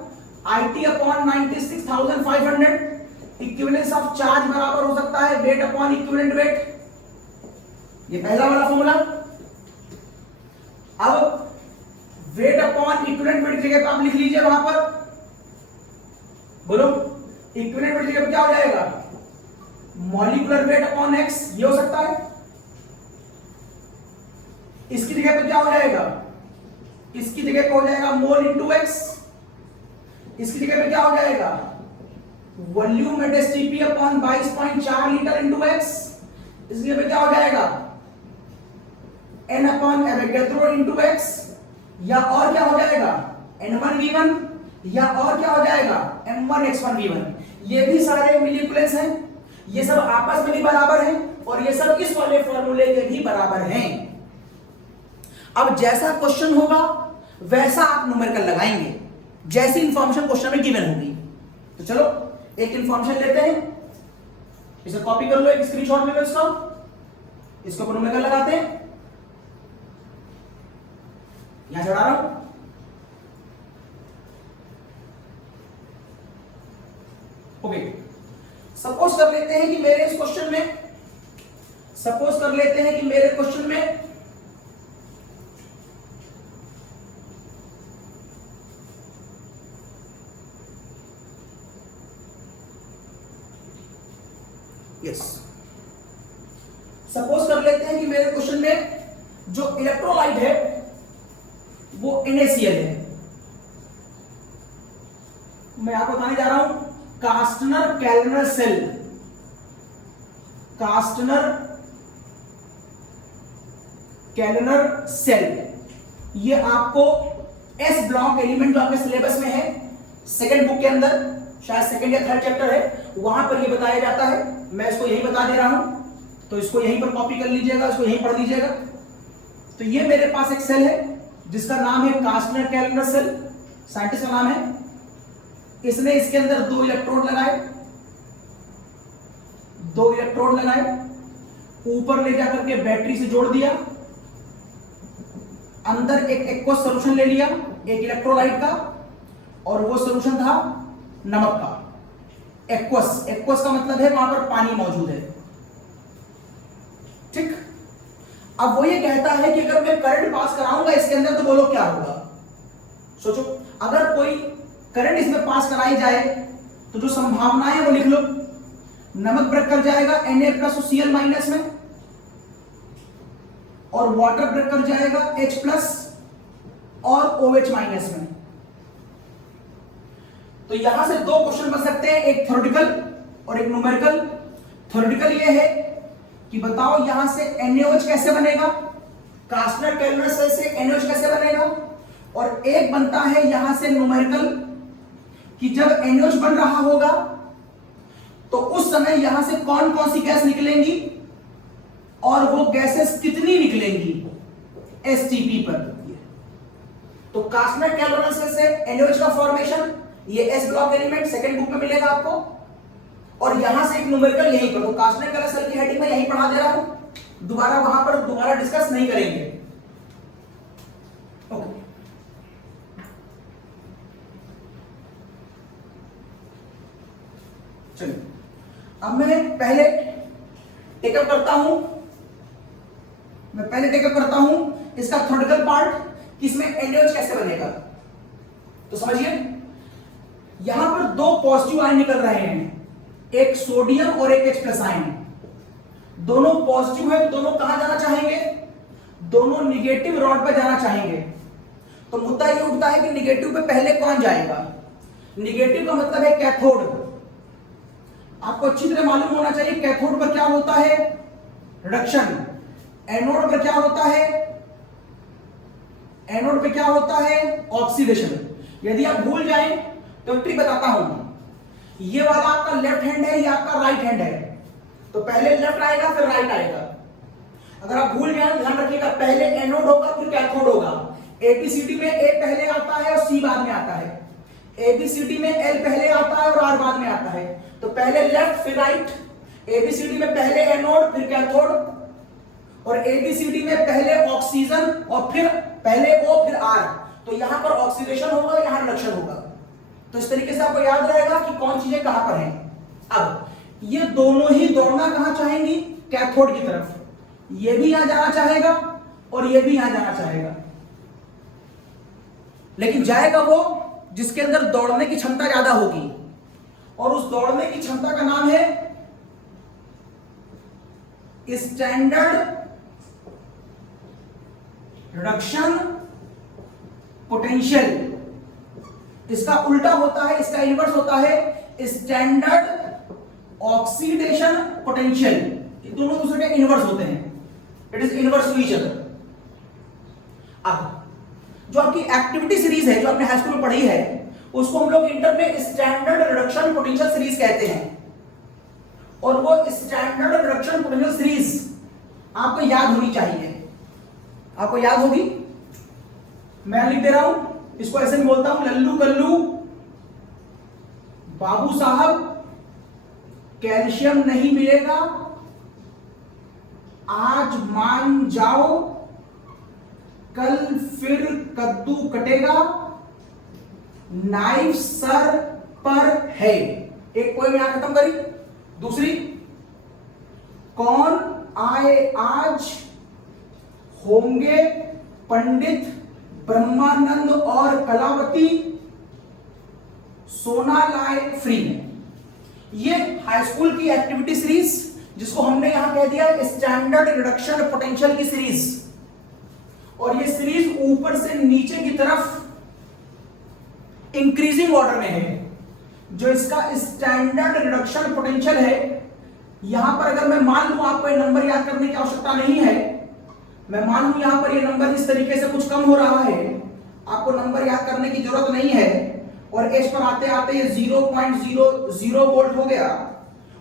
IT upon 96,500 equivalence of charge बराबर हो सकता है वेट अपॉन इक्विवेलेंट वेट, ये पहला वाला फॉर्मूला। अब वेट अपॉन इक्विवेलेंट वेट की जगह पे आप लिख लीजिए, वहां पर बोलो इक्विवेलेंट वेट की जगह पे क्या हो जाएगा, मॉलिक्यूलर वेट अपॉन एक्स, ये हो सकता है। इसकी जगह पे क्या हो जाएगा, इसकी जगह पे हो जाएगा मोल इंटू एक्स। इसकी जगह पे क्या हो जाएगा, volume at STP upon 22.4 litre into x. इसकी जगह पे क्या हो जाएगा, N upon Avogadro into x, या और क्या हो जाएगा N1V1, या और क्या हो जाएगा M1X1V1। ये भी सारे मिलीकुलेंस हैं, ये सब आपस में भी बराबर हैं, और ये सब इस वाले फॉर्मूले के भी बराबर हैं। अब जैसा क्वेश्चन होगा वैसा आप न्यूमेरिकल लगाएंगे, जैसी इंफॉर्मेशन क्वेश्चन में गिवन होगी। तो चलो एक इंफॉर्मेशन लेते हैं, इसे कॉपी कर लो, एक स्क्रीनशॉट ले लो इसका, इसको न्यूमेरिकल लगाते हैं। यहां चढ़ा रहा हूं, ओके। सपोज कर लेते हैं कि मेरे इस क्वेश्चन में, सपोज कर लेते हैं कि मेरे क्वेश्चन में यस, सपोज कर लेते हैं कि मेरे क्वेश्चन में जो इलेक्ट्रोलाइट है वो NaCl है। मैं आपको बताने जा रहा हूं कास्टनर कैलनर सेल, कास्टनर कैलनर सेल, ये आपको एस ब्लॉक एलिमेंट जो आपके सिलेबस में है सेकंड बुक के अंदर, शायद सेकंड या थर्ड चैप्टर है, वहां पर ये बताया जाता है। मैं इसको यही बता दे रहा हूं तो इसको यहीं पर कॉपी कर लीजिएगा, इसको यहीं पढ़ लीजिएगा। तो ये मेरे पास एक सेल है जिसका नाम है कास्टनर-कैल्मर सेल, साइंटिस्ट का नाम है। इसने इसके अंदर 2 इलेक्ट्रोड लगाए, 2 इलेक्ट्रोड लगाए, ऊपर ले जाकर के बैटरी से जोड़ दिया, अंदर एक एक्वस सॉल्यूशन ले लिया, एक इलेक्ट्रोलाइट का, और वो सॉल्यूशन था नमक का। एक्वस, एक्वस का मतलब है वहां पर पानी मौजूद है, ठीक। अब वो ये कहता है कि अगर मैं करंट पास कराऊंगा इसके अंदर तो बोलो क्या होगा। सोचो, अगर कोई करंट इसमें पास कराई जाए तो जो संभावनाएं है वो लिख लो। नमक ब्रेक कर जाएगा Na+ Cl- में, और वाटर ब्रेक कर जाएगा H+ और OH- में। तो यहां से 2 क्वेश्चन बन सकते हैं, एक थ्योरेटिकल और एक न्यूमेरिकल। थ्योरेटिकल ये है कि बताओ यहां से NaOH कैसे बनेगा, कास्टनर-कैल्मर सेल से NaOH कैसे बनेगा, और एक बनता है यहां से न्यूमेरिकल कि जब NaOH बन रहा होगा तो उस समय यहां से कौन कौन सी गैस निकलेंगी और वो गैसेस कितनी निकलेंगी STP पर। तो कास्टनर-कैल्मर सेल से NaOH का फॉर्मेशन, ये S block element second book में मिलेगा आपको, और यहां से एक न्यूमेरिकल यहीं पर। तो कास्टनर-कैल्मर सेल की हेडिंग में यहीं पढ़ा दे रहा हूं, दोबारा वहां पर दोबारा डिस्कस नहीं करेंगे। ओके, चलिए अब मैं पहले टेकअप करता हूं इसका थ्योरेटिकल पार्ट कि इसमें NaOH कैसे बनेगा। तो समझिए, यहां पर 2 पॉजिटिव आयन निकल रहे हैं, एक सोडियम और एक H+ आयन। दोनों पॉजिटिव है तो दोनों कहां जाना चाहेंगे, दोनों निगेटिव रॉड पर जाना चाहेंगे। तो मुद्दा ये उठता है कि निगेटिव पे पहले कौन जाएगा। निगेटिव का मतलब है कैथोड। आपको अच्छी तरह मालूम होना चाहिए कैथोड पर क्या होता है, रिडक्शन। एनोड पर क्या होता है, एनोड पे क्या होता है, ऑक्सीडेशन। यदि आप भूल जाएं तो ट्रिक बताता हूं। ये वाला आपका लेफ्ट हैंड है, ये आपका राइट हैंड है, तो पहले लेफ्ट आएगा फिर राइट आएगा। अगर आप भूल गए ध्यान रखिएगा, पहले एनोड होगा फिर कैथोड होगा। ABCD में A पहले आता है और C बाद में आता है, ABCD में L पहले आता है और R बाद में आता है। तो पहले लेफ्ट फिर राइट, ABCD में पहले एनोड फिर कैथोड, और ABCD में पहले ऑक्सीजन और फिर पहले O फिर R। तो यहां पर ऑक्सीडेशन होगा, यहां रिडक्शन होगा। तो इस तरीके से आपको याद रहेगा कि कौन चीजें कहां पर हैं। अब ये दोनों ही दौड़ना कहां चाहेंगी, कैथोड की तरफ। ये भी यहां जाना चाहेगा और ये भी यहां जाना चाहेगा, लेकिन जाएगा वो जिसके अंदर दौड़ने की क्षमता ज्यादा होगी, और उस दौड़ने की क्षमता का नाम है स्टैंडर्ड रिडक्शन पोटेंशियल। इसका उल्टा होता है, इसका इन्वर्स होता है स्टैंडर्ड ऑक्सीडेशन पोटेंशियल। ये दोनों दूसरे के इन्वर्स होते हैं, it is inverse to each other. अब जो आपकी एक्टिविटी सीरीज है जो आपने हाई स्कूल में पढ़ी है, उसको हम लोग इंटर में स्टैंडर्ड रिडक्शन पोटेंशियल सीरीज कहते हैं। और वो स्टैंडर्ड रिडक्शन पोटेंशियल सीरीज आपको याद होनी चाहिए। आपको याद होगी, मैं लिख दे रहा हूं, इसको ऐसे में बोलता हूं, लल्लू कल्लू बाबू साहब कैल्शियम नहीं मिलेगा, आज मान जाओ कल फिर कद्दू कटेगा, नाइफ सर पर है। एक पोएम यहां खत्म करी। दूसरी, कौन आए आज होंगे पंडित ब्रह्मानंद और कलावती, सोना लाए फ्री में। ये हाई स्कूल की एक्टिविटी सीरीज जिसको हमने यहां कह दिया स्टैंडर्ड रिडक्शन पोटेंशियल की सीरीज, और ये सीरीज ऊपर से नीचे की तरफ इंक्रीजिंग ऑर्डर में है। जो इसका स्टैंडर्ड रिडक्शन पोटेंशियल है, यहां पर अगर मैं मान लूं, आपको ये नंबर याद करने की आवश्यकता नहीं है, मैं मान लूं यहां पर ये नंबर इस तरीके से कुछ कम हो रहा है, आपको नंबर याद करने की जरूरत नहीं है, और एच पर आते आते ये 0.00 वोल्ट हो गया,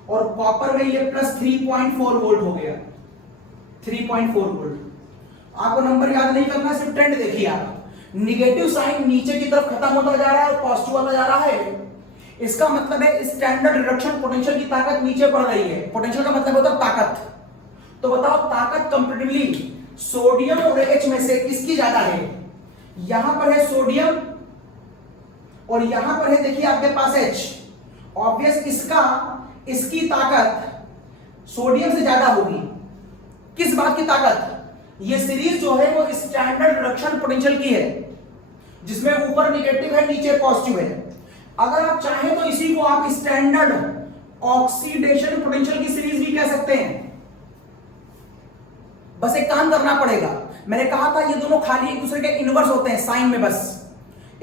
और कॉपर में ये प्लस 3.4 वोल्ट हो गया, 3.4 वोल्ट। आपको नंबर याद नहीं करना, सिर्फ ट्रेंड देखिए आप। निगेटिव साइन नीचे की तरफ खत्म होता जा रहा है और पॉजिटिव वाला जा रहा है, इसका मतलब है स्टैंडर्ड रिडक्शन पोटेंशियल की ताकत नीचे बढ़ रही है। पोटेंशियल का मतलब होता है ताकत। तो बताओ ताकत कंपैरेटिवली सोडियम और H में से किसकी ज्यादा है? यहां पर है सोडियम और यहां पर है देखिए आपके पास H। ऑब्वियस इसकी ताकत सोडियम से ज्यादा होगी। किस बात की ताकत? ये सीरीज जो है वो स्टैंडर्ड रिडक्शन पोटेंशियल की है, जिसमें ऊपर नेगेटिव है नीचे पॉजिटिव है। अगर आप चाहें तो इसी को आप स्टैंडर्ड ऑक्सीडेशन पोटेंशियल की सीरीज भी कह सकते हैं। बस एक काम करना पड़ेगा, मैंने कहा था ये दोनों खाली एक दूसरे के इनवर्स होते हैं साइन में। बस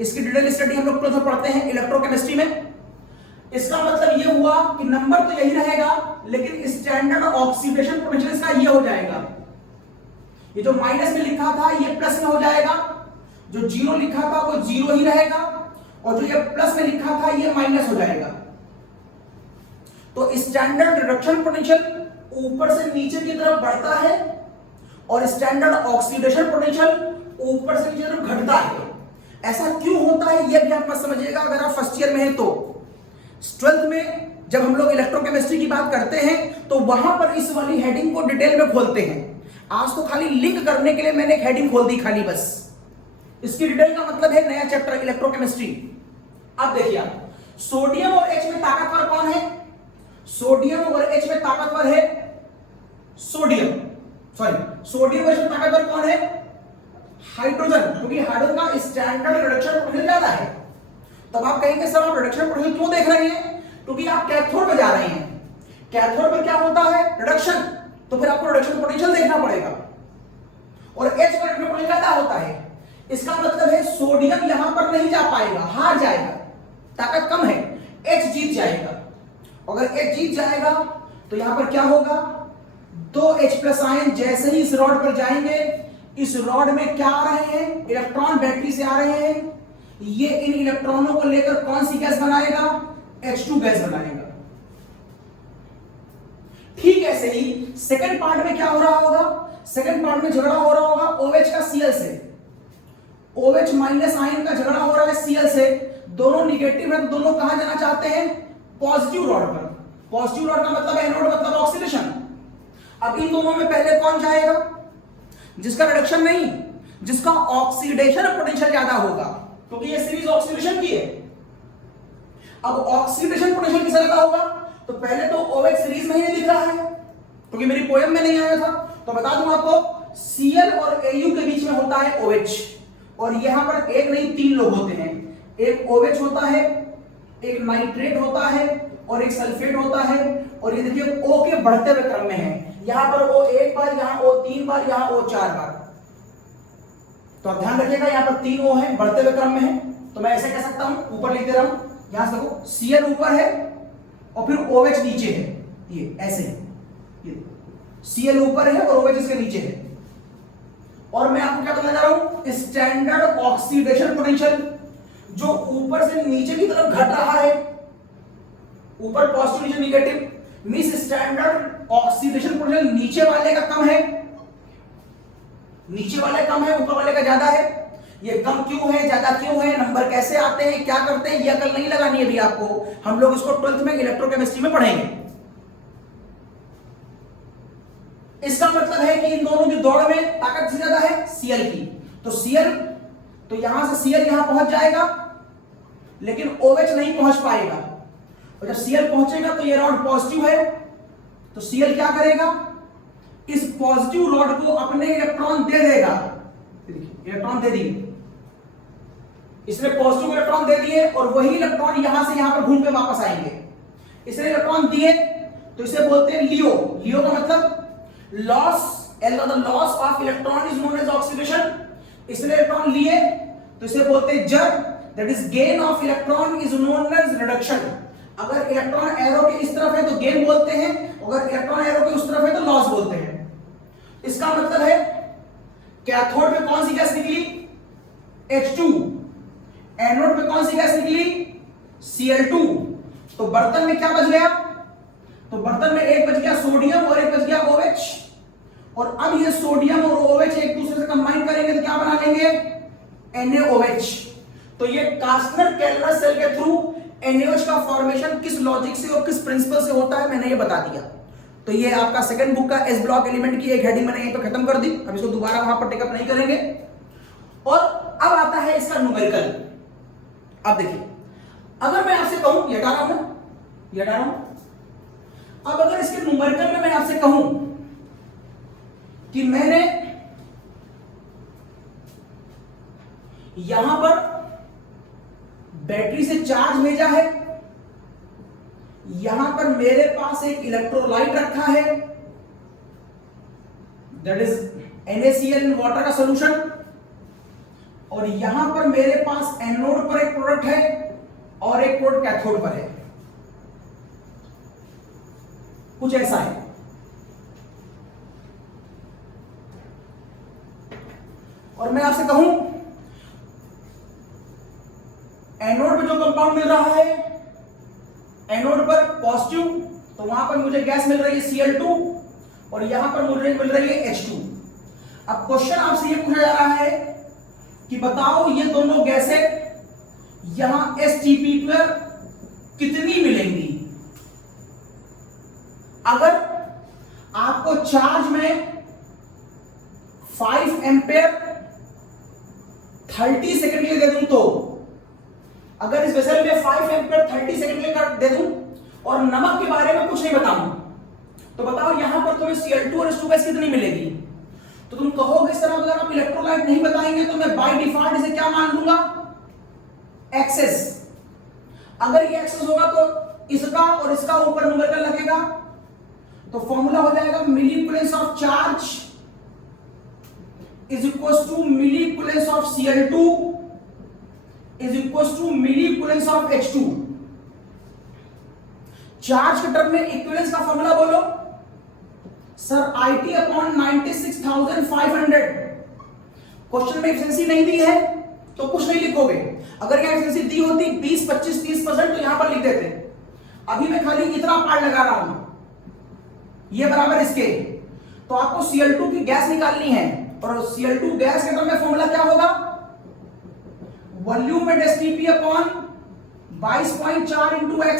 इसकी डिटेल स्टडी हम लोग ट्वेल्थ पढ़ते हैं इलेक्ट्रोकेमिस्ट्री में। इसका मतलब ये हुआ कि नंबर तो यही रहेगा, लेकिन स्टैंडर्ड ऑक्सीडेशन पोटेंशियल इसका ये हो जाएगा। ये जो माइनस में लिखा था ये प्लस में हो जाएगा, जो जीरो लिखा था वो जीरो ही रहेगा, और जो ये प्लस में लिखा था ये माइनस हो जाएगा। तो स्टैंडर्ड रिडक्शन पोटेंशियल ऊपर से नीचे की तरफ बढ़ता है और स्टैंडर्ड ऑक्सीडेशन पोटेंशियल ऊपर से नीचे की तरफ घटता है। ऐसा क्यों होता है ये भी आप मत समझिएगा अगर आप फर्स्ट ईयर में हैं तो। ट्वेल्थ में जब हम लोग इलेक्ट्रोकेमिस्ट्री की बात करते हैं तो वहां पर इस वाली हेडिंग को डिटेल में खोलते हैं। आज तो खाली लिंक करने के लिए मैंने एक हेडिंग खोल दी खाली बस। इसकी डिटेल का मतलब है नया चैप्टर इलेक्ट्रोकेमिस्ट्री। अब देखिए आप, सोडियम और H में ताकतवर कौन है? सोडियम और H में ताकतवर है सोडियम और H में ताकतवर कौन है? हाइड्रोजन, क्योंकि हाइड्रोजन का स्टैंडर्ड रिडक्शन पोटेंशियल ज्यादा है। तब आप कहेंगे सर आप रिडक्शन पोटेंशियल क्यों देख रहे हैं? क्योंकि आप कैथोड में जा रहे हैं। कैथोड में क्या होता है? रिडक्शन। तो फिर आपको रिडक्शन पोटेंशियल देखना पड़ेगा, और H का रिडक्शन पोटेंशियल ज्यादा होता है। इसका मतलब है सोडियम यहां पर नहीं जा पाएगा, हार जाएगा, ताकत कम है, H जीत जाएगा। अगर H जीत जाएगा तो यहां पर क्या होगा? 2H+ आयन जैसे ही इस रॉड पर जाएंगे, इस रॉड में क्या आ रहे हैं? इलेक्ट्रॉन बैटरी से आ रहे हैं। ये इन इलेक्ट्रॉनों को लेकर कौन सी गैस बनाएगा? H2 गैस बनाएगा। ठीक ऐसे ही सेकंड पार्ट में क्या हो रहा होगा? सेकंड पार्ट में झगड़ा हो रहा होगा OH का Cl से। OH- आयन का झगड़ा हो रहा है Cl से। दोनों निगेटिव है तो दोनों कहां जाना चाहते हैं? पॉजिटिव रॉड पर। पॉजिटिव रॉड का मतलब एनोड, मतलब ऑक्सीडेशन। अब इन दोनों में पहले कौन जाएगा? जिसका रिडक्शन नहीं, जिसका ऑक्सीडेशन पोटेंशियल ज्यादा होगा, क्योंकि ये सीरीज ऑक्सीडेशन की है। अब ऑक्सीडेशन पोटेंशियल किसका ज्यादा होगा? तो पहले तो OH सीरीज में ही नहीं दिख रहा है, क्योंकि मेरी पोएम में नहीं आया था। तो बता दूं आपको, Cl और Au के बीच में होता है OH, और यहां पर एक नहीं 3 लोग होते हैं। एक OH होता है, एक नाइट्रेट होता है, और एक सल्फेट होता है। और ये देखिए O के बढ़ते हुए क्रम में है। यहां पर O 1 बार, यहां O 3 बार, यहां O 4 बार। तो आप ध्यान रखिएगा, यहां पर 3 O है, बढ़ते हुए क्रम में है। तो मैं ऐसे कह सकता हूं, ऊपर लिख दे रहा हूं, यहां से देखो Cl ऊपर है और फिर OH नीचे है। ये ऐसे है, ये Cl ऊपर है और OH इसके नीचे है। और मैं आपको क्या बताने जा रहा हूं? स्टैंडर्ड ऑक्सीडेशन पोटेंशियल जो ऊपर से नीचे की तरफ घट रहा है, ऊपर पॉजिटिव नीचे negative, means standard oxidation potential नीचे वाले का कम है, नीचे वाले कम है, ऊपर वाले का ज्यादा है। ये कम क्यों है, ज्यादा क्यों है, नंबर कैसे आते हैं, क्या करते हैं, ये अकल नहीं लगानी है अभी आपको। हम लोग इसको 12th में इलेक्ट्रोकेमिस्ट्री में पढ़ेंगे। इसका मतलब है कि इन दोनों की दौड़ में ताकत से ज्यादा है Cl की। तो Cl, तो यहां से Cl यहां पहुंच जाएगा, लेकिन OH नहीं पहुंच पाएगा। और जब Cl पहुंचेगा तो ये रॉड पॉजिटिव है, तो Cl क्या करेगा? इस पॉजिटिव रॉड को अपने इलेक्ट्रॉन दे देगा। इलेक्ट्रॉन दे दिए, इसने पॉजिटिव इलेक्ट्रॉन दे दिए, और वही इलेक्ट्रॉन यहां से यहां पर घूम के वापस आएंगे। इसने इलेक्ट्रॉन दिए तो इसे बोलते हैं लियो। लियो का मतलब लॉस, L का loss of electron is known as oxidation. इसने इलेक्ट्रॉन लिए तो इसे बोलते हैं जड़, that is gain of electron is known as reduction. अगर इलेक्ट्रॉन एरो के इस तरफ है तो गेन बोलते हैं, अगर इलेक्ट्रॉन एरो के उस तरफ है तो लॉस बोलते हैं। इसका मतलब है कैथोड में कौन सी गैस निकली? H2। एनोड में कौन सी गैस निकली? Cl2। तो बर्तन में क्या बच गया? तो बर्तन में एक बच गया सोडियम और एक बच गया OH, और अब ये सोडियम और OH एक दूसरे से कंबाइन करेंगे तो क्या बना लेंगे, NaOH। तो ये कास्टनर केल्नर सेल के थ्रू NaOH का फॉर्मेशन किस लॉजिक से और किस प्रिंसिपल से होता है मैंने ये बता दिया। तो ये आपका सेकंड बुक का एस ब्लॉक एलिमेंट की एक हेडिंग मैंने यहीं पे खत्म कर दी, अब इसको दोबारा वहां पर टेकअप नहीं करेंगे। और अब आता है इसका न्यूमेरिकल। अब देखिए, अगर मैं आपसे कहूं, ये हटा रहा हूं, ये हटा रहा हूं। अब अगर इसके न्यूमेरिकल में मैं आपसे कहूं कि मैंने यहां पर बैटरी से चार्ज भेजा है, यहां पर मेरे पास एक इलेक्ट्रोलाइट रखा है, that is NaCl in water का सॉल्यूशन, और यहां पर मेरे पास एनोड पर एक प्रोडक्ट है और एक प्रोडक्ट कैथोड पर है, कुछ ऐसा है। और मैं आपसे कहूं एनोड में जो कंपाउंड मिल रहा है, एनोड पर पॉजिटिव, तो वहां पर मुझे गैस मिल रही है Cl2 और यहां पर मुझे मिल रही है H2। अब क्वेश्चन आपसे ये पूछा जा रहा है कि बताओ ये दोनों गैसें यहां sp2 कितनी मिलेंगी। अगर आपको चार्ज में 5 एम्पेयर 30 सेकंड के लिए दे दूं, तो अगर इस वेसल में 5 एम्पेयर 30 सेकंड के लिए दे दूं और नमक के बारे में कुछ नहीं बताऊं, तो बताओ यहां पर तुम्हें Cl2 और H2 गैस कितनी मिलेगी। तो तुम कहोगे सर अगर आप इलेक्ट्रोलाइट नहीं बताएंगे तो मैं बाय डिफॉल्ट इसे क्या मान लूंगा, एक्सेस। अगर ये एक्सेस होगा तो इसका और इसका ऊपर न्यूमेरिकल लगेगा, तो फॉर्मूला हो जाएगा milliequivalents of charge is equal to milliequivalents of Cl2 is equal to milliequivalents of H2। Charge के टर्म में इक्विवेलेंस का फॉर्मूला बोलो सर, IT अपॉन 96,500। क्वेश्चन में एफिशिएंसी नहीं दी है तो कुछ नहीं लिखोगे, अगर यहां एफिशिएंसी दी होती 20, 25, 30% तो यहां पर लिख देते। अभी मैं खाली इतना पार्ट लगा रहा हूं, ये बराबर इसके, तो आपको Cl2 की गैस निकालनी है, और Cl2 गैस के टर्म में फॉर्मूला क्या होगा, volume at STP upon 22.4 into x।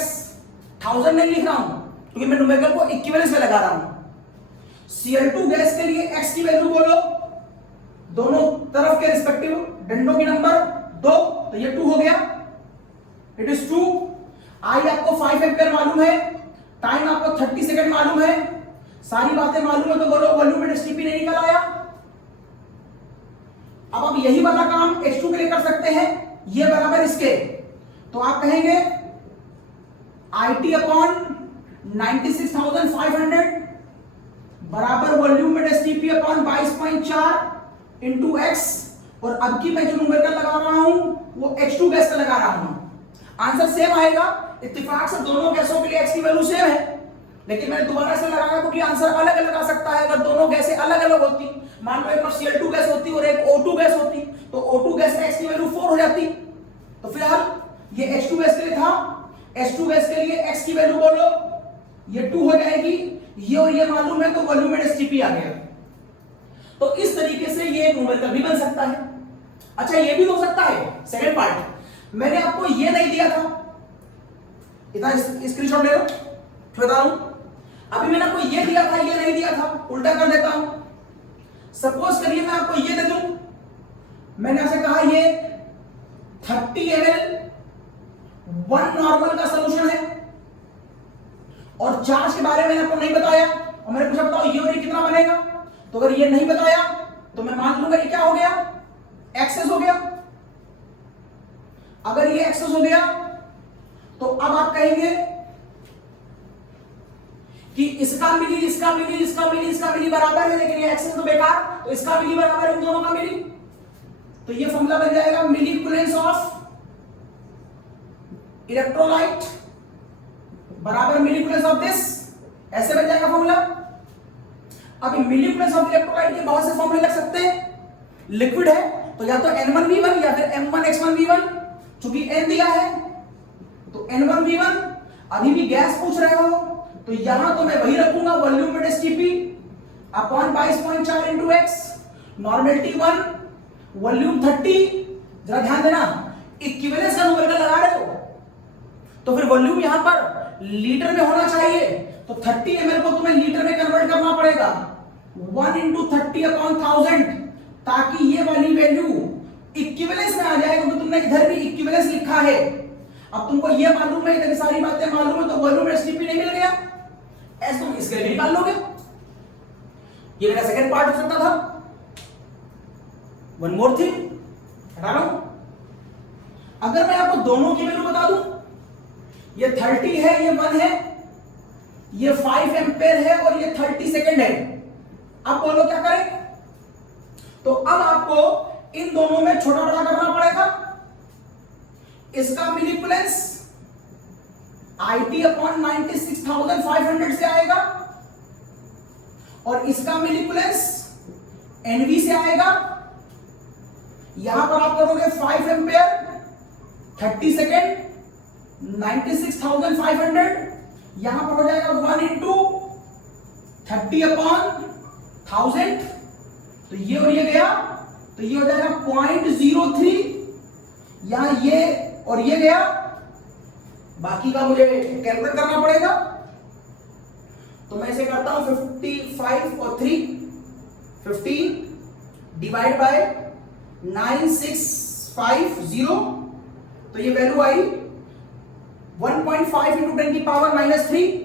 1000 नहीं लिख रहा हूं क्योंकि मैं न्यूमेरिकल को इक्विवेलेंस में लगा रहा हूं। Cl2 गैस के लिए x की वैल्यू बोलो, दोनों तरफ के रिस्पेक्टिव डंडों की नंबर 2, तो ये 2 हो गया, इट इज 2। I आपको 5 एम्पियर मालूम है, टाइम आपको 30 सेकंड मालूम है, सारी बातें मालूम है, तो बोलो वॉल्यूम एट STP नहीं निकल आया। अब आप यही वाला काम H2 के लिए कर सकते हैं, ये बराबर इसके, तो आप कहेंगे IT अपॉन 96,500 बराबर volume at STP upon 22.4 into x, और अब की मैं जो न्यूमेरिकल लगा रहा हूं वो H2 गैस का लगा रहा हूं। आंसर सेम आएगा, इत्तेफाक से दोनों गैसों के लिए x की वैल्यू सेम है, लेकिन मैंने दोबारा से लगाया क्योंकि आंसर अलग अलग आ सकता है। अगर दोनों गैसें अलग अलग होती, मान लो एक और Cl2 गैस होती और एक O2 गैस होती, तो O2 गैस में x की वैल्यू 4 हो जाती। तो फिलहाल ये H2 गैस के लिए था, H2 गैस के लिए x की वैल्यू बोलो, ये 2 हो जाएगी, ये और ये मालूम है, तो वॉल्यूम एट STP आ गया। तो इस तरीके से ये न्यूमेरिकल भी बन सकता है। अच्छा ये भी हो सकता है, सेकंड पार्ट, मैंने आपको ये नहीं दिया था, इतना स्क्रीनशॉट ले लो, बता रहा हूं, अभी मैंने आपको ये दिया था, ये नहीं दिया था, उल्टा कर देता हूं। सपोज करिए मैं आपको ये दे दूं, मैंने आपसे कहा ये 30 ml 1 नॉर्मल का सॉल्यूशन है, और चार्ज के बारे में आपको नहीं बताया, और मैंने पूछा बताओ ये और ये कितना बनेगा, तो अगर ये नहीं बताया तो मैं मान लूंगा ये क्या हो गया, एक्सेस हो गया। अगर ये एक्सेस हो गया तो अब आप कहेंगे कि इसका मिली, इसका मिली, इसका मिली, इसका मिली बराबर है, लेकिन ये एक्सेस तो बेकार, तो इसका मिली बराबर है इन दोनों का मिली, तो ये फॉर्मूला बन जाएगा मिलीकुलेंस ऑफ इलेक्ट्रोलाइट बराबर मिलीकुलेंस ऑफ दिस, ऐसे बन जाएगा फॉर्मूला। अब मिलीकुलेंस ऑफ इलेक्ट्रोलाइट के बहुत से फॉर्मूले लग सकते हैं, लिक्विड है तो या तो N1V1 या फिर M1X1V1, चूंकि N दिया है तो N1V1, अभी भी गैस पूछ रहे हो तो यहां तो मैं वही रखूंगा volume minus TP upon 22.4 into x, normality 1, volume 30। जरा ध्यान देना, इक्विवेलेंस का न्यूमेरिकल लगा रहे हो तो फिर वॉल्यूम यहां पर लीटर में होना चाहिए, तो 30 ml को तुम्हें लीटर में कन्वर्ट करना पड़ेगा 1 इंटू 30 अपॉन 1000, ताकि ये वाली वैल्यू इक्विवेलेंस में आ जाए, क्योंकि तुमने इधर भी इक्विवेलेंस लिखा है। अब तुमको ये मालूम है, इतनी सारी बातें मालूम है, तो वॉल्यूम एसटीपी नहीं मिल गया, ऐसे तुम इसके लिए निकाल लोगे। ये मेरा सेकंड पार्ट हो सकता था। वन मोर थिंग हटा रहा हूं, अगर मैं आपको दोनों की वैल्यू बता दूं, ये 30 है, ये 1 है, ये 5 एम्पेयर है और ये 30 सेकेंड है। अब बोलो क्या करें? तो अब आपको इन दोनों में छोटा बड़ा करना पड़ेगा। इसका मिलीकुलेंस IT अपॉन 96,500 से आएगा और इसका मिलीकुलेंस NV से आएगा। यहां पर आप करोगे 5 एम्पेयर 30 सेकेंड 96,500, यहां पर हो जाएगा 1 इंटू 30 अपॉन 1000, तो ये और ये गया, तो ये हो जाएगा 0.03, यहां ये और ये गया, बाकी का मुझे कैलकुलेट करना पड़ेगा। तो मैं इसे करता हूं 55 और 3 15 डिवाइड बाय 9650, तो ये वैल्यू आई 1.5 इंटू 10 की पावर माइनस 3,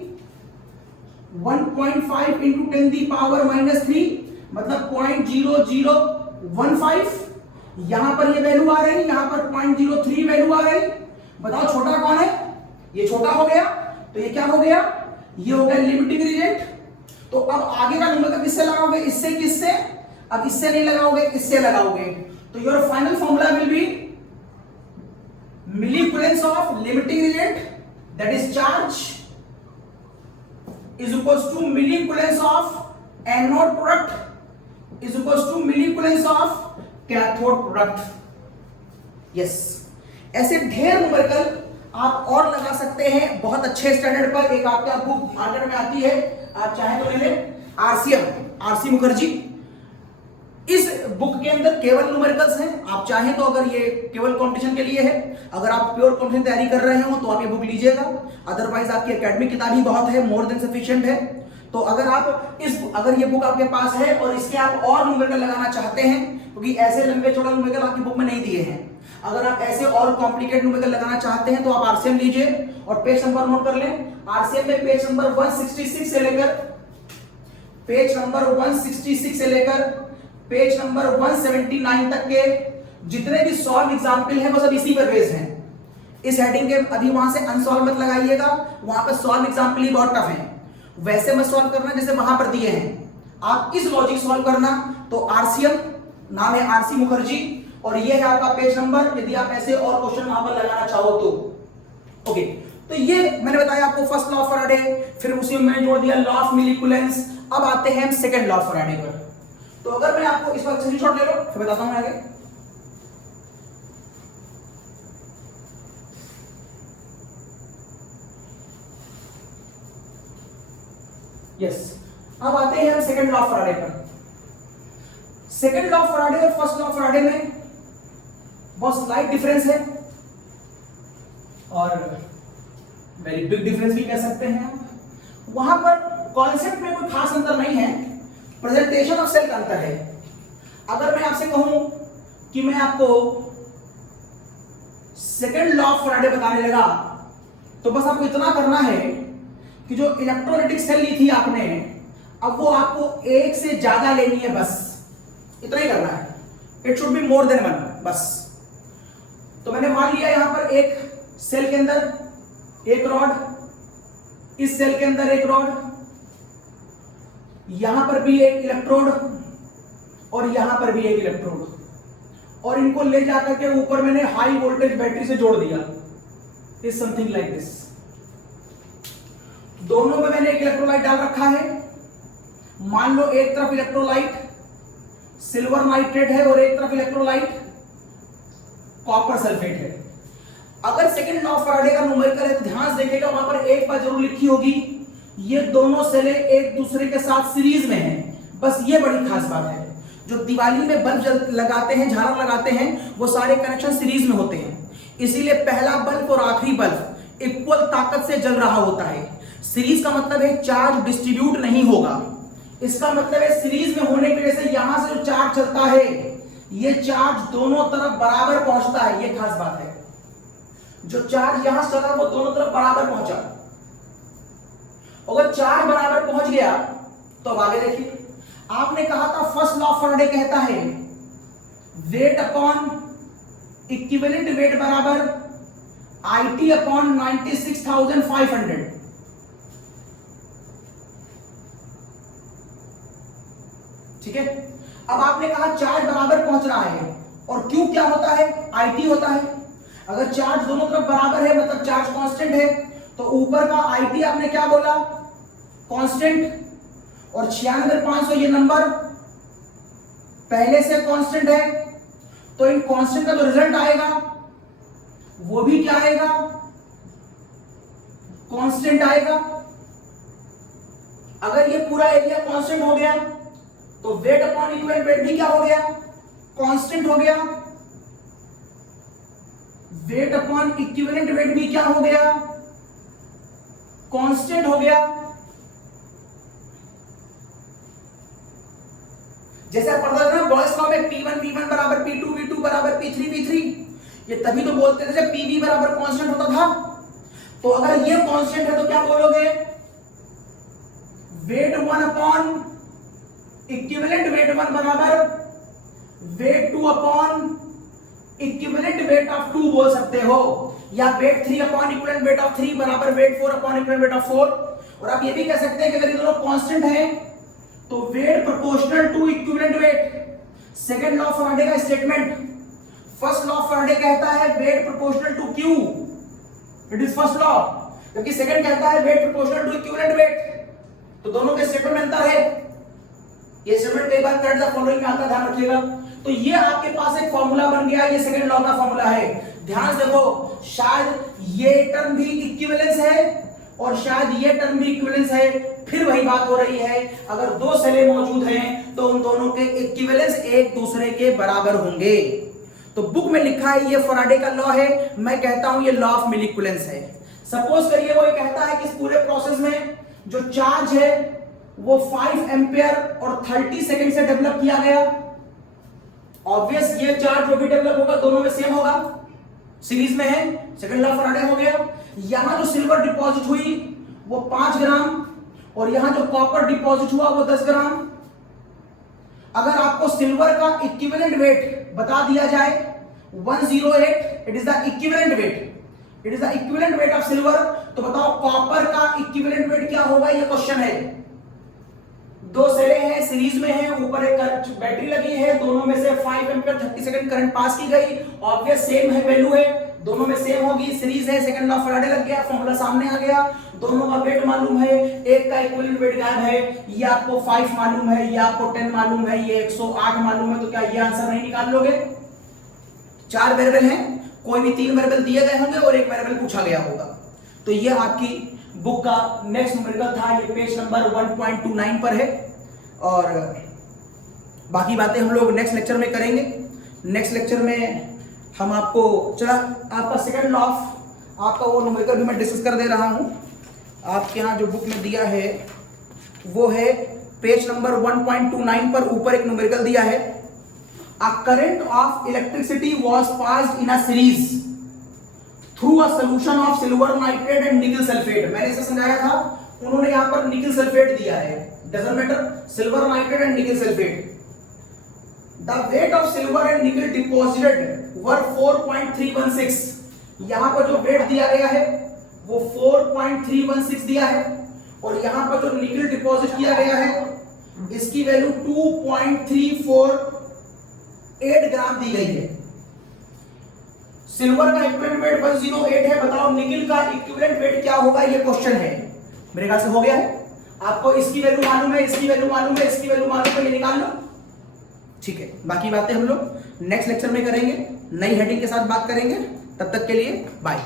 1.5 इंटू 10 की पावर माइनस 3 मतलब 0.0015। यहां पर ये वैल्यू आ रही, यहां पर 0.03 वैल्यू आ रही। बताओ छोटा कौन है? ये छोटा हो गया, तो ये क्या हो गया? ये हो गया लिमिटिंग रीजेंट। तो अब आगे का नंबर किससे लगाओगे? इससे किससे? अब इससे नहीं लगाओगे, इससे लगाओगे, तो your final formula will be milliequivalents of limiting reagent that is charge is equals to milliculence of anode product is equals to milliculence of cathode product। yes, ऐसे ढेर न्यूमेरिकल आप और लगा सकते हैं बहुत अच्छे स्टैंडर्ड पर। एक आपका बुक मार्केट में आती है, आप चाहे तो ले लें, आरसी मुखर्जी। इस बुक के अंदर केवल न्यूमेरिकल्स हैं। आप चाहें तो अगर ये केवल कंपटीशन के लिए है, अगर आप प्योर कंपटीशन तैयारी कर रहे हो तो आप ये बुक लीजिएगा, अदरवाइज आपकी एकेडमिक किताब ही बहुत है, मोर देन सफिशिएंट है। तो अगर आप अगर ये बुक आपके पास है और इसके आप और न्यूमेरिकल लगाना चाहते हैं, क्योंकि ऐसे लंबे चौड़ा न्यूमेरिकल आपकी बुक में नहीं दिए हैं, अगर आप ऐसे और कॉम्प्लिकेटेड न्यूमेरिकल लगाना चाहते हैं तो आप आरसीएम लीजिए और पेज नंबर नोट कर लें। आरसीएम में पेज नंबर 166 से लेकर पेज नंबर 166 से लेकर पेज नंबर 179 तक के जितने भी सॉल्व एग्जाम्पल हैं वो सब इसी पर बेस्ड हैं। इस हेडिंग के अभी वहां से अनसॉल्व मत लगाइएगा, वहां पर सॉल्व एग्जाम्पल ही बहुत टफ है। वैसे मत सॉल्व करना जैसे वहां पर दिए हैं, आप इस लॉजिक सॉल्व करना। तो आरसीएम नाम है आरसी मुखर्जी और ये है आपका पेज नंबर, यदि आप ऐसे और क्वेश्चन वहां पर लगाना चाहो तो। ओके, तो ये मैंने बताया आपको फर्स्ट लॉ ऑफ फैराडे, फिर उसी में मैंने जोड़ दिया लॉ ऑफ मिलीकुलेंस। अब आते हैं हम सेकंड लॉ ऑफ फैराडे पर। तो अगर मैं आपको इस वक्त स्क्रीनशॉट ले लो फिर बताता हूं आगे। यस, अब आते हैं हम सेकंड लॉ ऑफ फैराडे पर। सेकंड लॉ ऑफ फैराडे और फर्स्ट लॉ ऑफ फैराडे में बहुत स्लाइट डिफरेंस है और वेरी बिग डिफरेंस भी कह सकते हैं। वहां पर कॉन्सेप्ट में कोई खास अंतर नहीं है, प्रेजेंटेशन ऑफ सेल का अंतर है। अगर मैं आपसे कहूं कि मैं आपको सेकंड लॉ ऑफ फैराडे बताने लगा तो बस आपको इतना करना है कि जो इलेक्ट्रोलाइटिक सेल ली थी आपने, अब वो आपको एक से ज्यादा लेनी है, बस इतना ही करना है। It should be more than 1 बस। तो मैंने मान लिया यहां पर एक सेल के अंदर एक रॉड, इस सेल के अंदर एक रॉड, यहां पर भी एक इलेक्ट्रोड और यहां पर भी एक इलेक्ट्रोड, और इनको ले जाकर के ऊपर मैंने हाई वोल्टेज बैटरी से जोड़ दिया। Is something like this. दोनों में मैंने एक इलेक्ट्रोलाइट डाल रखा है। मान लो एक तरफ इलेक्ट्रोलाइट सिल्वर नाइट्रेट है और एक तरफ इलेक्ट्रोलाइट कॉपर सल्फेट है। अगर सेकंड लॉ ऑफ फैराडे का न्यूमेरिकल है तो ध्यान से देखिएगा, वहां पर एक बात जरूर लिखी होगी ये दोनों सेलें एक दूसरे के साथ सीरीज में हैं। बस ये बड़ी खास बात है। जो दिवाली में बल्ब लगाते हैं, झालर लगाते हैं, वो सारे कनेक्शन सीरीज में होते हैं। इसीलिए पहला बल्ब और आखिरी बल्ब इक्वल ताकत से जल रहा होता है। सीरीज का मतलब है चार्ज डिस्ट्रीब्यूट नहीं होगा। इसका मतलब है सीरीज में होने की वजह से यहां से जो चार्ज चलता है, ये चार्ज दोनों तरफ बराबर पहुंचता है। ये खास बात है। जो चार्ज यहां से चला वो दोनों तरफ बराबर पहुंचा। अगर चार्ज बराबर पहुंच गया तो अब आगे देखिए। आपने कहा था फर्स्ट लॉ ऑफ फैराडे कहता है वेट अपॉन इक्विवेलेंट वेट बराबर IT अपॉन 96,500। ठीक है। अब आपने कहा चार्ज बराबर पहुंच रहा है और Q क्या होता है? IT होता है। अगर चार्ज दोनों तरफ बराबर है मतलब चार्ज कांस्टेंट है, तो ऊपर का IT आपने क्या बोला? कांस्टेंट। और 96,500 ये नंबर पहले से कांस्टेंट है, तो इन कांस्टेंट का जो रिजल्ट आएगा वो भी क्या आएगा? कांस्टेंट आएगा। अगर ये पूरा एरिया कांस्टेंट हो गया तो वेट अपॉन इक्विवेलेंट वेट भी क्या हो गया? कांस्टेंट हो गया। वेट अपॉन इक्विवेलेंट वेट भी क्या हो गया? कांस्टेंट हो गया। जैसे आप पढ़ते थे ना बॉयज लॉ में P1 V1 बराबर P2 V2 बराबर P3 V3, ये तभी तो बोलते थे जब PV बराबर कांस्टेंट होता था। तो अगर ये कांस्टेंट है तो क्या बोलोगे? वेट 1 अपॉन इक्विवेलेंट वेट 1 बराबर weight 2 upon equivalent weight of 2 बोल सकते हो, या weight 3 upon equivalent weight of 3 बराबर weight 4 upon equivalent weight of 4। और आप ये भी कह सकते हैं कि अगर ये दोनों कांस्टेंट हैं तो weight proportional to equivalent weight. Second law of Faraday का statement. First law of Faraday कहता है weight proportional to Q, it is first law, जबकि सेकंड कहता है weight proportional to equivalent weight. तो दोनों के स्टेटमेंट में अंतर है। ये स्टेटमेंट कई बार करेक्ट द फॉलोइंग में आता है, ध्यान रखिएगा। तो ये आपके पास एक फॉर्मूला बन गया, ये सेकंड लॉ का फॉर्मूला है। ध्यान से देखो, शायद ये टर्म भी इक्विवेलेंस है और शायद ये टर्म भी इक्विवेलेंस है। फिर वही बात हो रही है, अगर दो सेलें मौजूद हैं तो उन दोनों के इक्विवेलेंस एक दूसरे के बराबर होंगे। तो बुक में लिखा है ये फैराडे का लॉ है, मैं कहता हूं ये लॉ ऑफ मिल इक्विवेलेंस है। सपोज करिए वो ये कहता है कि इस पूरे प्रोसेस में जो चार्ज है वो 5 एम्पियर और 30 सेकंड से डेवलप किया गया। ऑब्वियस ये चार्ज जो भी डेवलप होगा दोनों में सेम होगा, सीरीज में है। सेकंड लॉ फैराडे हो गया। यहां जो सिल्वर डिपॉजिट हुई वो 5 ग्राम और यहां जो कॉपर डिपॉजिट हुआ वो 10 ग्राम। अगर आपको सिल्वर का इक्विवेलेंट वेट बता दिया जाए 108, it is the equivalent weight, it is the equivalent weight of silver, तो बताओ कॉपर का इक्विवेलेंट वेट क्या होगा? ये क्वेश्चन है। दो सेलें हैं, सीरीज में हैं, ऊपर एक बैटरी लगी है, दोनों में से 5 एम्पीयर 30 सेकंड करंट पास की गई। ऑब्वियस सेम है, वैल्यू है, दोनों में सेम होगी, सीरीज है। सेकंड लॉ फैराडे लग गया, फॉर्मूला सामने आ गया। दोनों का वेट मालूम है, एक का इक्विवेलेंट वेट गायब है। ये आपको 5 मालूम है, ये आपको 10 मालूम है, ये 108 मालूम है। तो क्या ये आंसर नहीं निकाल लोगे? 4 वेरिएबल हैं, कोई भी 3 वेरिएबल दिए गए होंगे और एक वेरिएबल पूछा गया होगा। तो ये आपकी बुक का नेक्स्ट न्यूमेरिकल था, ये पेज नंबर 1.29 पर है। और बाकी बातें हम लोग नेक्स्ट लेक्चर में करेंगे। नेक्स्ट लेक्चर में हम आपको चला आपका सेकंड लॉ ऑफ आपका वो न्यूमेरिकल भी मैं डिस्कस कर दे रहा हूं। आपके यहाँ जो बुक में दिया है वो है पेज नंबर 1.29 पर ऊपर एक न्यूमेरिकल दिया है। A current of electricity was passed in a series through a solution of silver nitrate and निकल सल्फेट। मैंने इसे समझाया था, उन्होंने यहाँ पर निकल सल्फेट दिया है, doesn't matter, silver nitrate and निकल sulphate. The weight of silver and nickel deposited were 4.316। यहाँ पर जो वेट दिया गया है वो 4.316 दिया है और यहाँ पर जो निकल डिपॉजिट किया गया है इसकी वैल्यू 2.348 ग्राम दी गई है। सिल्वर का इक्विवेलेंट वेट 108 है, बताओ निकल का इक्विवेलेंट वेट क्या होगा? ये क्वेश्चन है। मेरे ख्याल से हो गया है। आपको इसकी वैल्यू मालूम है, इसकी वैल्यू मालूम है, इसकी वैल्यू मालूम है, ये निकाल लो। ठीक है, बाकी बातें हम लोग नेक्स्ट लेक्चर में करेंगे, नई हेडिंग के साथ बात करेंगे। तब तक के लिए बाय।